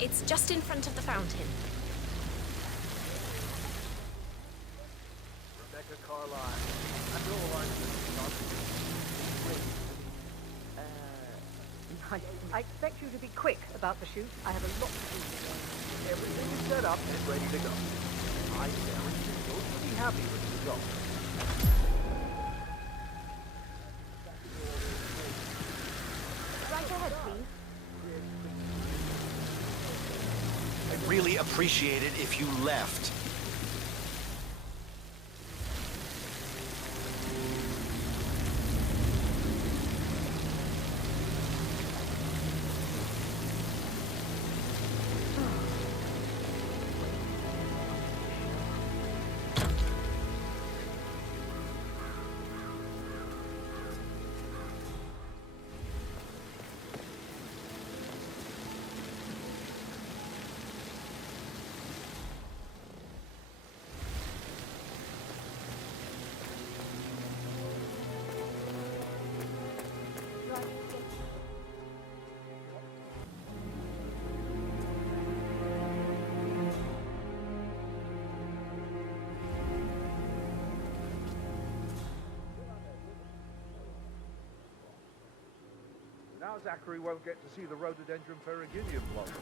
It's just in front of the fountain. Rebecca Carlyle. After all, I expect you to be quick about the shoot. I have a lot to do today. everything is set up and ready to go. I guarantee you'll be happy with the result. Right ahead, please. I'd really appreciate it if you left. Now Zachary won't get to see the rhododendron periginium blossom.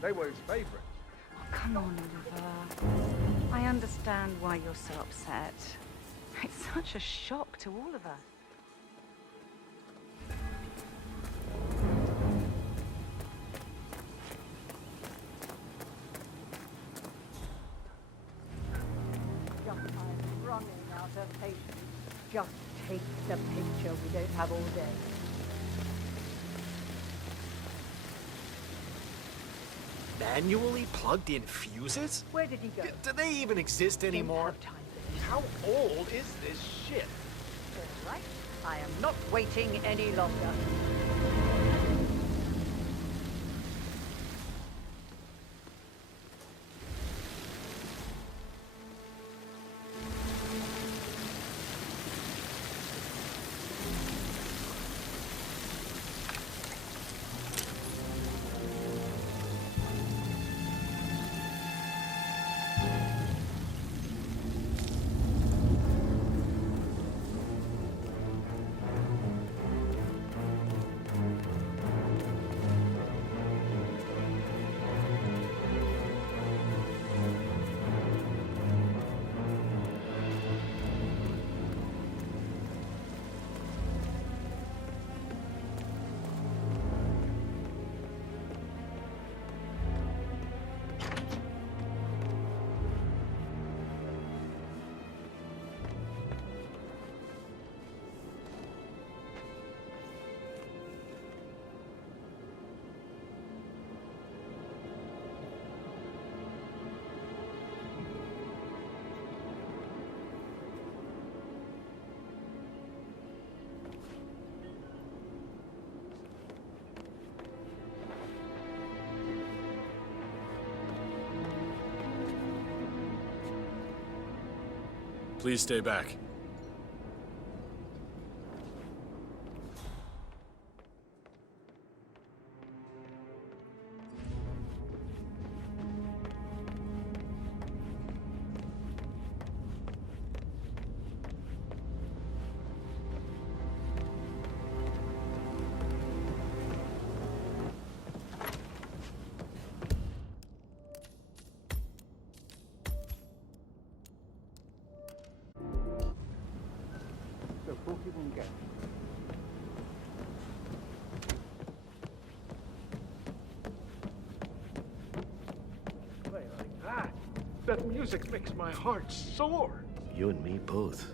They were his favorites. Oh, come on, Oliver. I understand why you're so upset. It's such a shock to all of us. I'm running out of patience. Just take the picture. We don't have all day. Manually plugged in fuses? Where did he go? Do they even exist anymore? How old is this shit? All right. I am not waiting any longer. Please stay back. So 41 guests. Play like that. That music makes my heart soar. You and me both.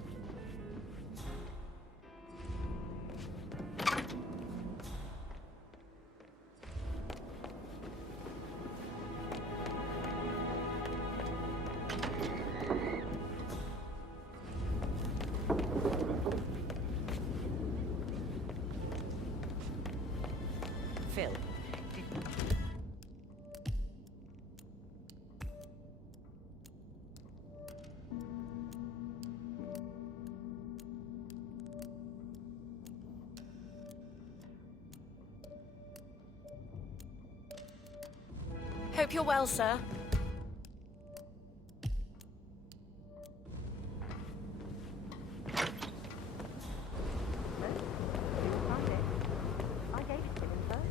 Phil. Hope you're well, sir. I gave it to him first.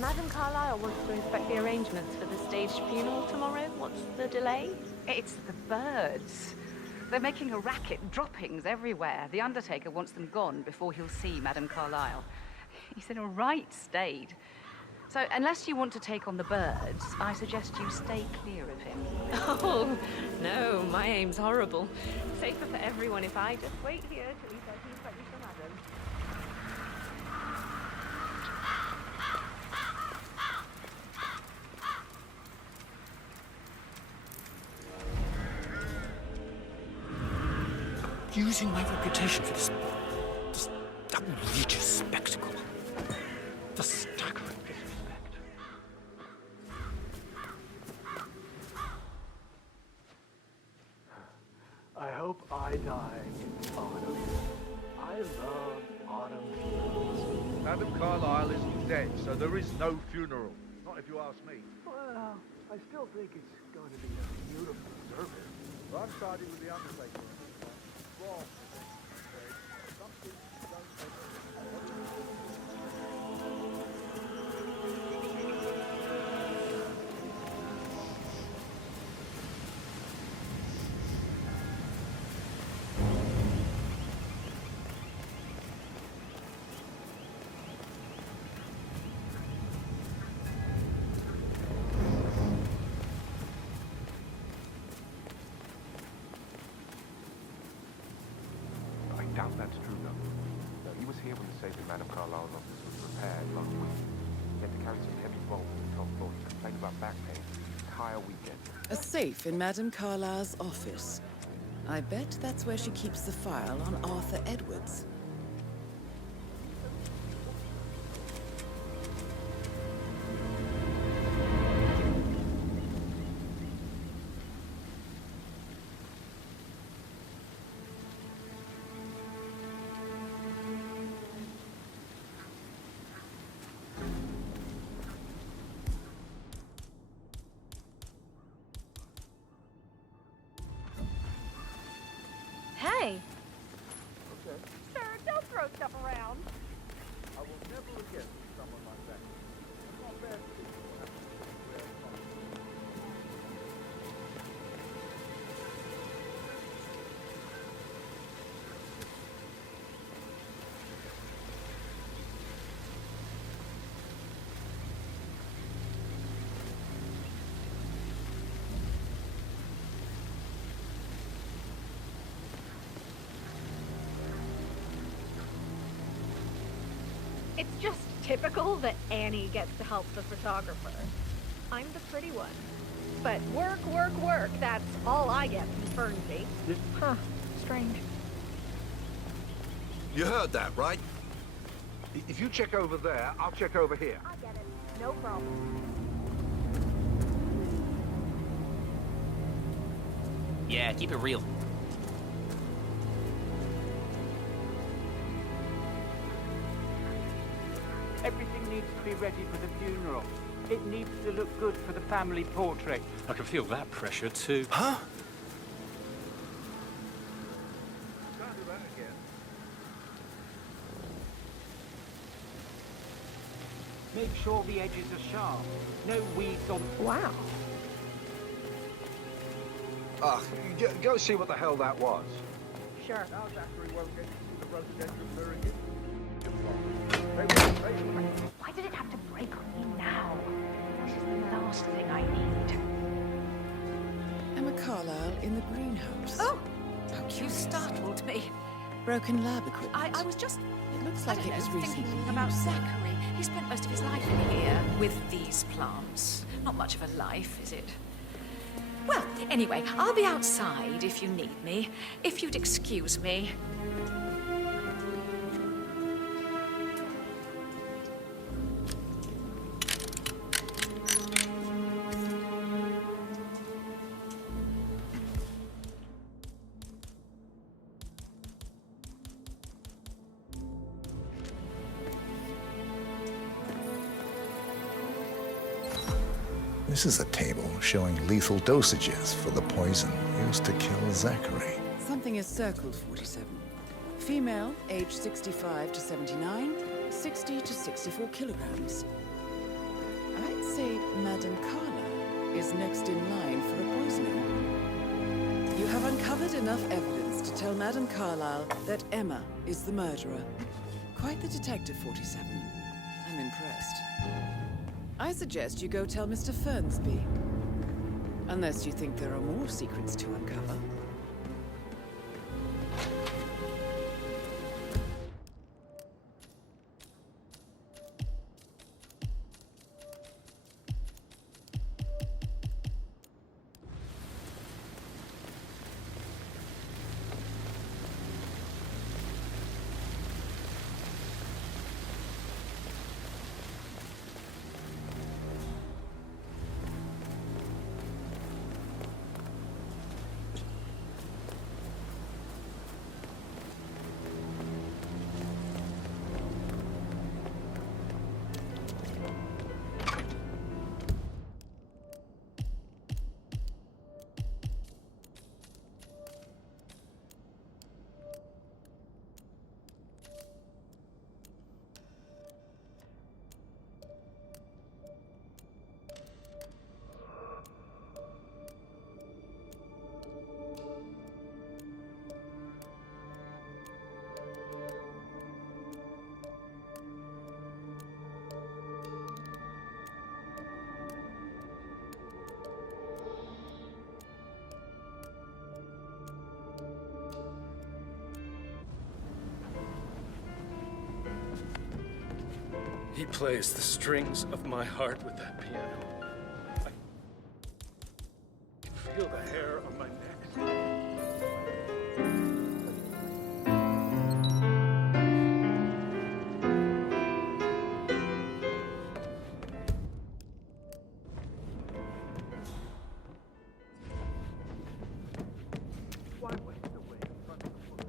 Madam Carlyle wants to inspect the arrangements for the staged funeral tomorrow. What's the delay? It's the birds. They're making a racket, droppings everywhere. The Undertaker wants them gone before he'll see Madam Carlyle. He's in a right state. So, unless you want to take on the birds, I suggest you stay clear of him. Oh, no, my aim's horrible. Safer for everyone if I just wait here till he says he's ready for Madam. Using my reputation for this outrageous spectacle. The staggering disrespect. I hope I die in autumn. I love autumn funerals. Madam Carlyle isn't dead, so there is no funeral. Not if you ask me. Well, I still think it's going to be a beautiful service. Well, I'm siding with the Undertaker. Wrong. I doubt that's true, though. No, he was here when the safe in Madame Carlyle's office was repaired last week. He had to carry some heavy bolts to the top floor. He complained about back pain the entire weekend. A safe in Madame Carlyle's office. I bet that's where she keeps the file on Arthur Edwards. Hey! Okay. Sir, don't throw stuff around. I will never again see someone like that. It's not fair to people who have to wear a mask. It's just typical that Annie gets to help the photographer. I'm the pretty one. But work, work, work. That's all I get from Fernsby. Huh. Strange. You heard that, right? If you check over there, I'll check over here. I get it. No problem. Yeah, keep it real. Everything needs to be ready for the funeral. It needs to look good for the family portrait. I can feel that pressure too. Huh? Can't do that again. Make sure the edges are sharp. No weeds on... Wow. Go see what the hell that was. Sure. Now Zachary won't get to see the rhododendron burger. Why did it have to break on me now? This is the last thing I need. Emma Carlyle in the greenhouse. Oh! How You curious. startled me. Broken lab equipment. I was just... It looks I like don't it was know, recently thinking about used. Zachary. He spent most of his life in here with these plants. Not much of a life, is it? Well, anyway, I'll be outside if you need me. If you'd excuse me. This is a table showing lethal dosages for the poison used to kill Zachary. Something is circled 47. Female, age 65 to 79, 60 to 64 kilograms. I'd say Madame Carla is next in line for a poisoning. You have uncovered enough evidence to tell Madame Carlyle that Emma is the murderer. Quite the detective, 47. I'm impressed. I suggest you go tell Mr. Fernsby. Unless you think there are more secrets to uncover. He plays the strings of my heart with that piano. I can feel the hair on my neck. Why waste away in front of the bullet?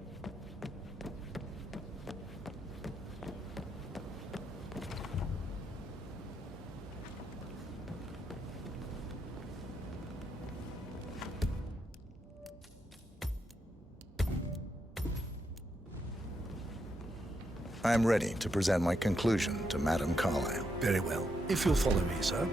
I am ready to present my conclusion to Madame Carlyle. Very well. If you'll follow me, sir.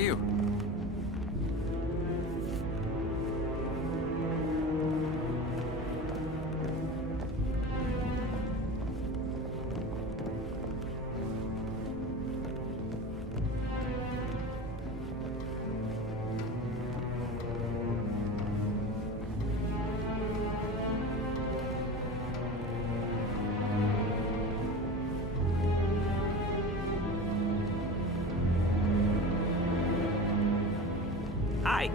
you? Hi.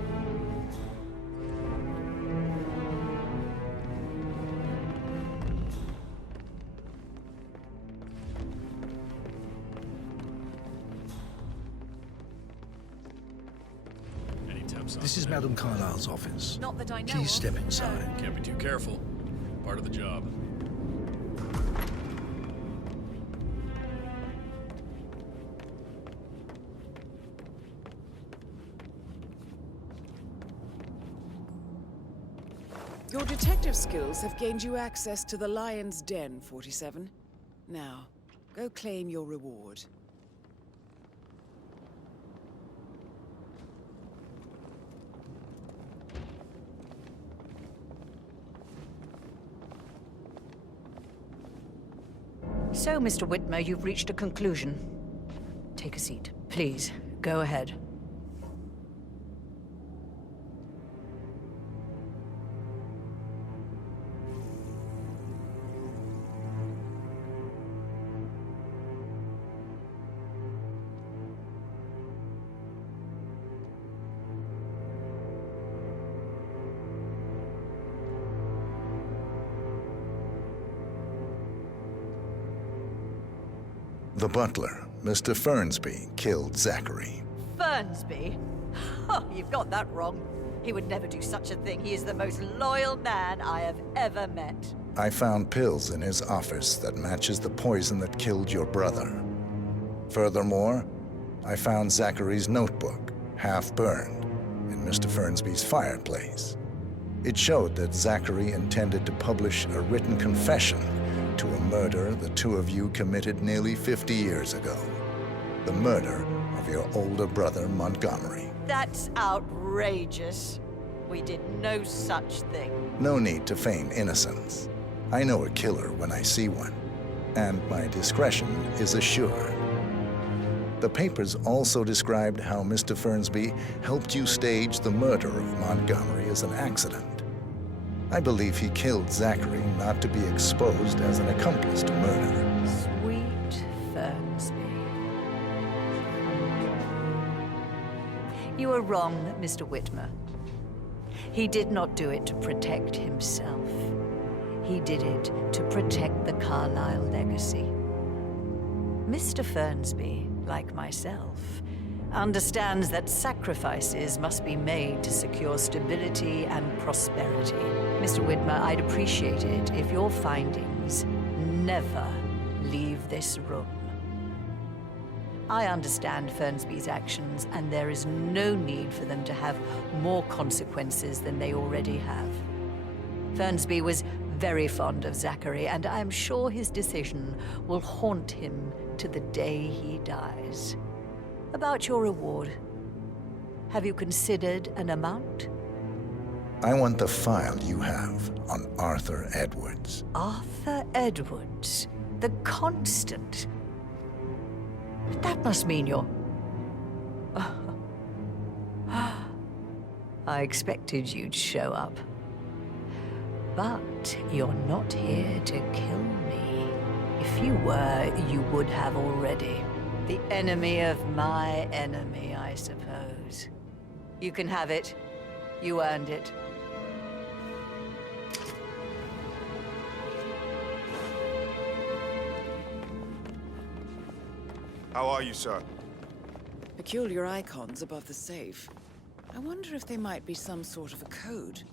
This is Madam Carlyle's office. Not that I know Please of. step inside. Can't be too careful. Part of the job. Your detective skills have gained you access to the Lion's Den, 47. Now, go claim your reward. So, Mr. Whitmer, you've reached a conclusion. Take a seat. Please, go ahead. The butler, Mr. Fernsby, killed Zachary. Fernsby? Oh, you've got that wrong. He would never do such a thing. He is the most loyal man I have ever met. I found pills in his office that matches the poison that killed your brother. Furthermore, I found Zachary's notebook, half burned, in Mr. Fernsby's fireplace. It showed that Zachary intended to publish a written confession to a murder the two of you committed nearly 50 years ago. The murder of your older brother, Montgomery. That's outrageous. We did no such thing. No need to feign innocence. I know a killer when I see one, and my discretion is assured. The papers also described how Mr. Fernsby helped you stage the murder of Montgomery as an accident. I believe he killed Zachary not to be exposed as an accomplice to murder. Sweet Fernsby. You are wrong, Mr. Whitmer. He did not do it to protect himself. He did it to protect the Carlyle legacy. Mr. Fernsby, like myself, understands that sacrifices must be made to secure stability and prosperity. Mr. Whitmer, I'd appreciate it if your findings never leave this room. I understand Fernsby's actions, and there is no need for them to have more consequences than they already have. Fernsby was very fond of Zachary, and I'm sure his decision will haunt him to the day he dies. About your reward, have you considered an amount? I want the file you have on Arthur Edwards. Arthur Edwards, the Constant. That must mean you're... I expected you'd show up. But you're not here to kill me. If you were, you would have already. The enemy of my enemy, I suppose. You can have it. You earned it. How are you, sir? Peculiar icons above the safe. I wonder if they might be some sort of a code.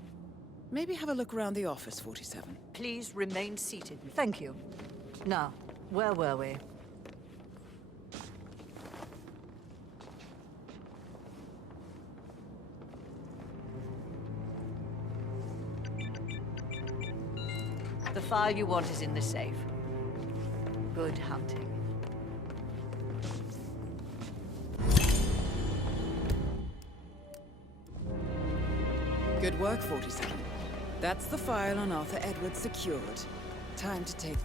Maybe have a look around the office, 47. Please remain seated. Thank you. Now, where were we? The file you want is in the safe. Good hunting. Good work, 47. That's the file on Arthur Edwards secured. Time to take...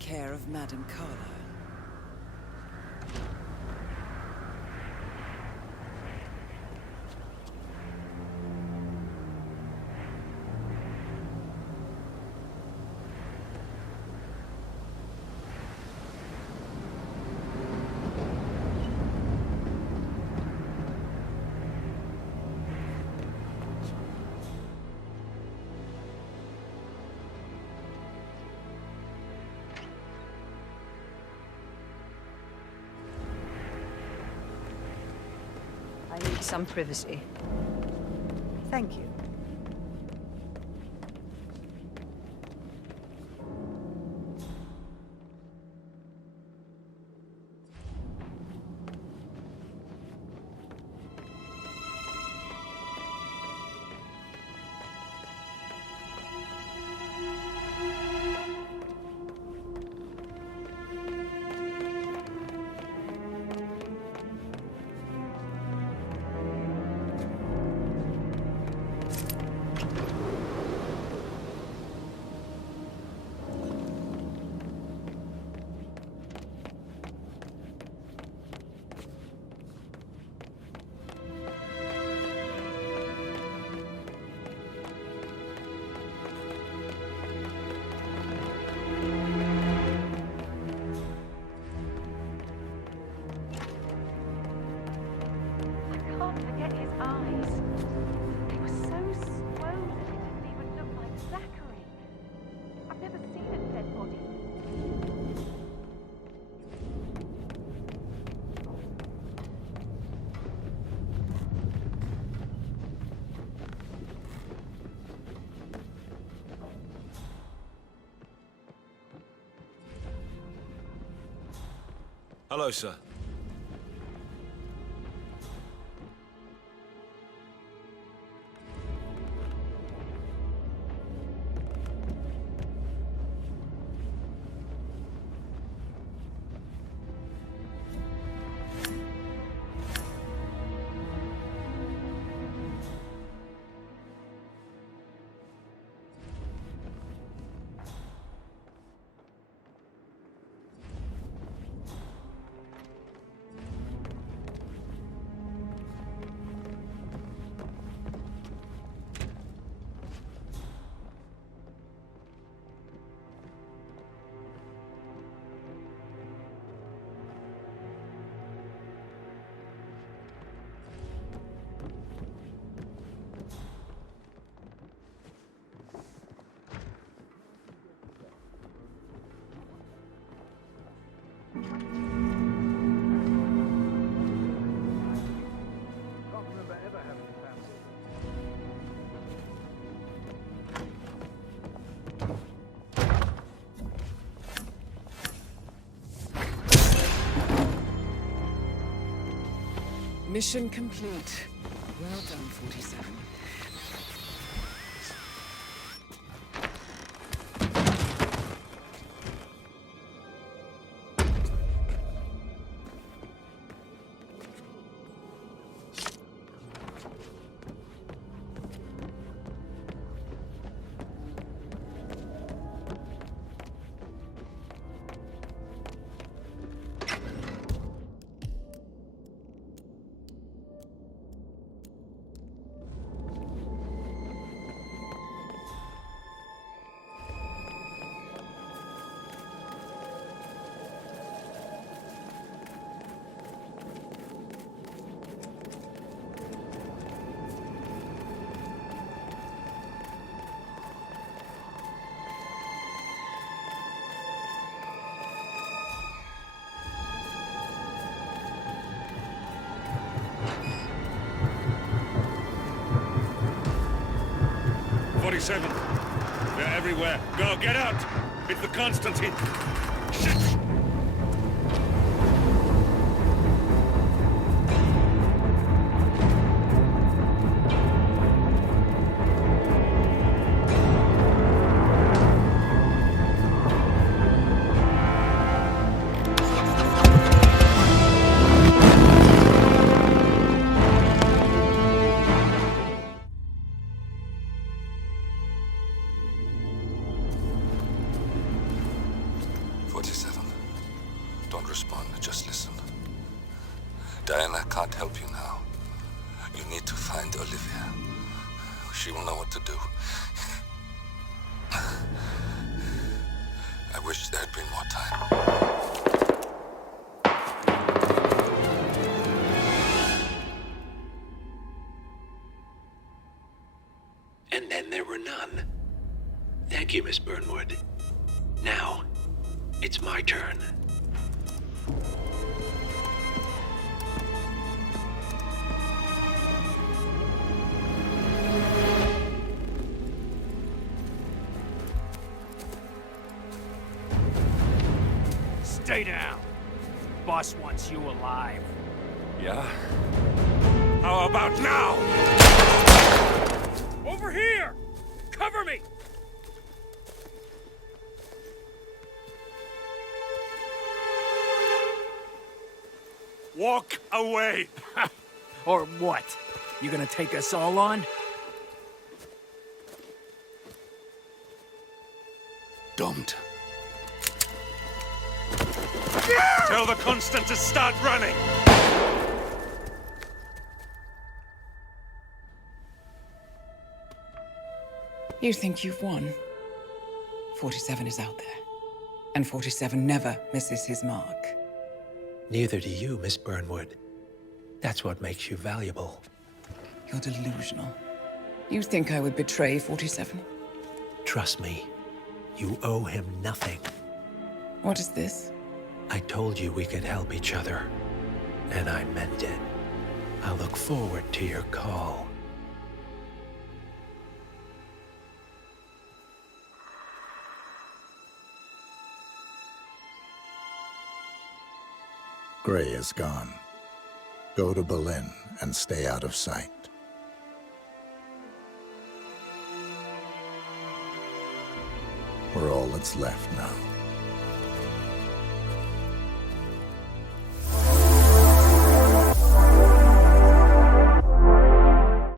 care of Madame Carlyle. I need some privacy. Thank you. Hello, sir. Mission complete. Well done, 47. They're everywhere. Go, get out! It's the Constantine! Shit! she will know what to do. I wish there had been more time. And then there were none. Thank you, Miss Burnwood. Now, it's my turn. Stay down. Boss wants you alive. Yeah? How about now? Over here! Cover me! Walk away! Or what? You gonna take us all on? Don't. Tell the Constant to start running! You think you've won? 47 is out there. And 47 never misses his mark. Neither do you, Miss Burnwood. That's what makes you valuable. You're delusional. You think I would betray 47? Trust me, you owe him nothing. What is this? I told you we could help each other, and I meant it. I'll look forward to your call. Gray is gone. Go to Berlin and stay out of sight. We're all that's left now.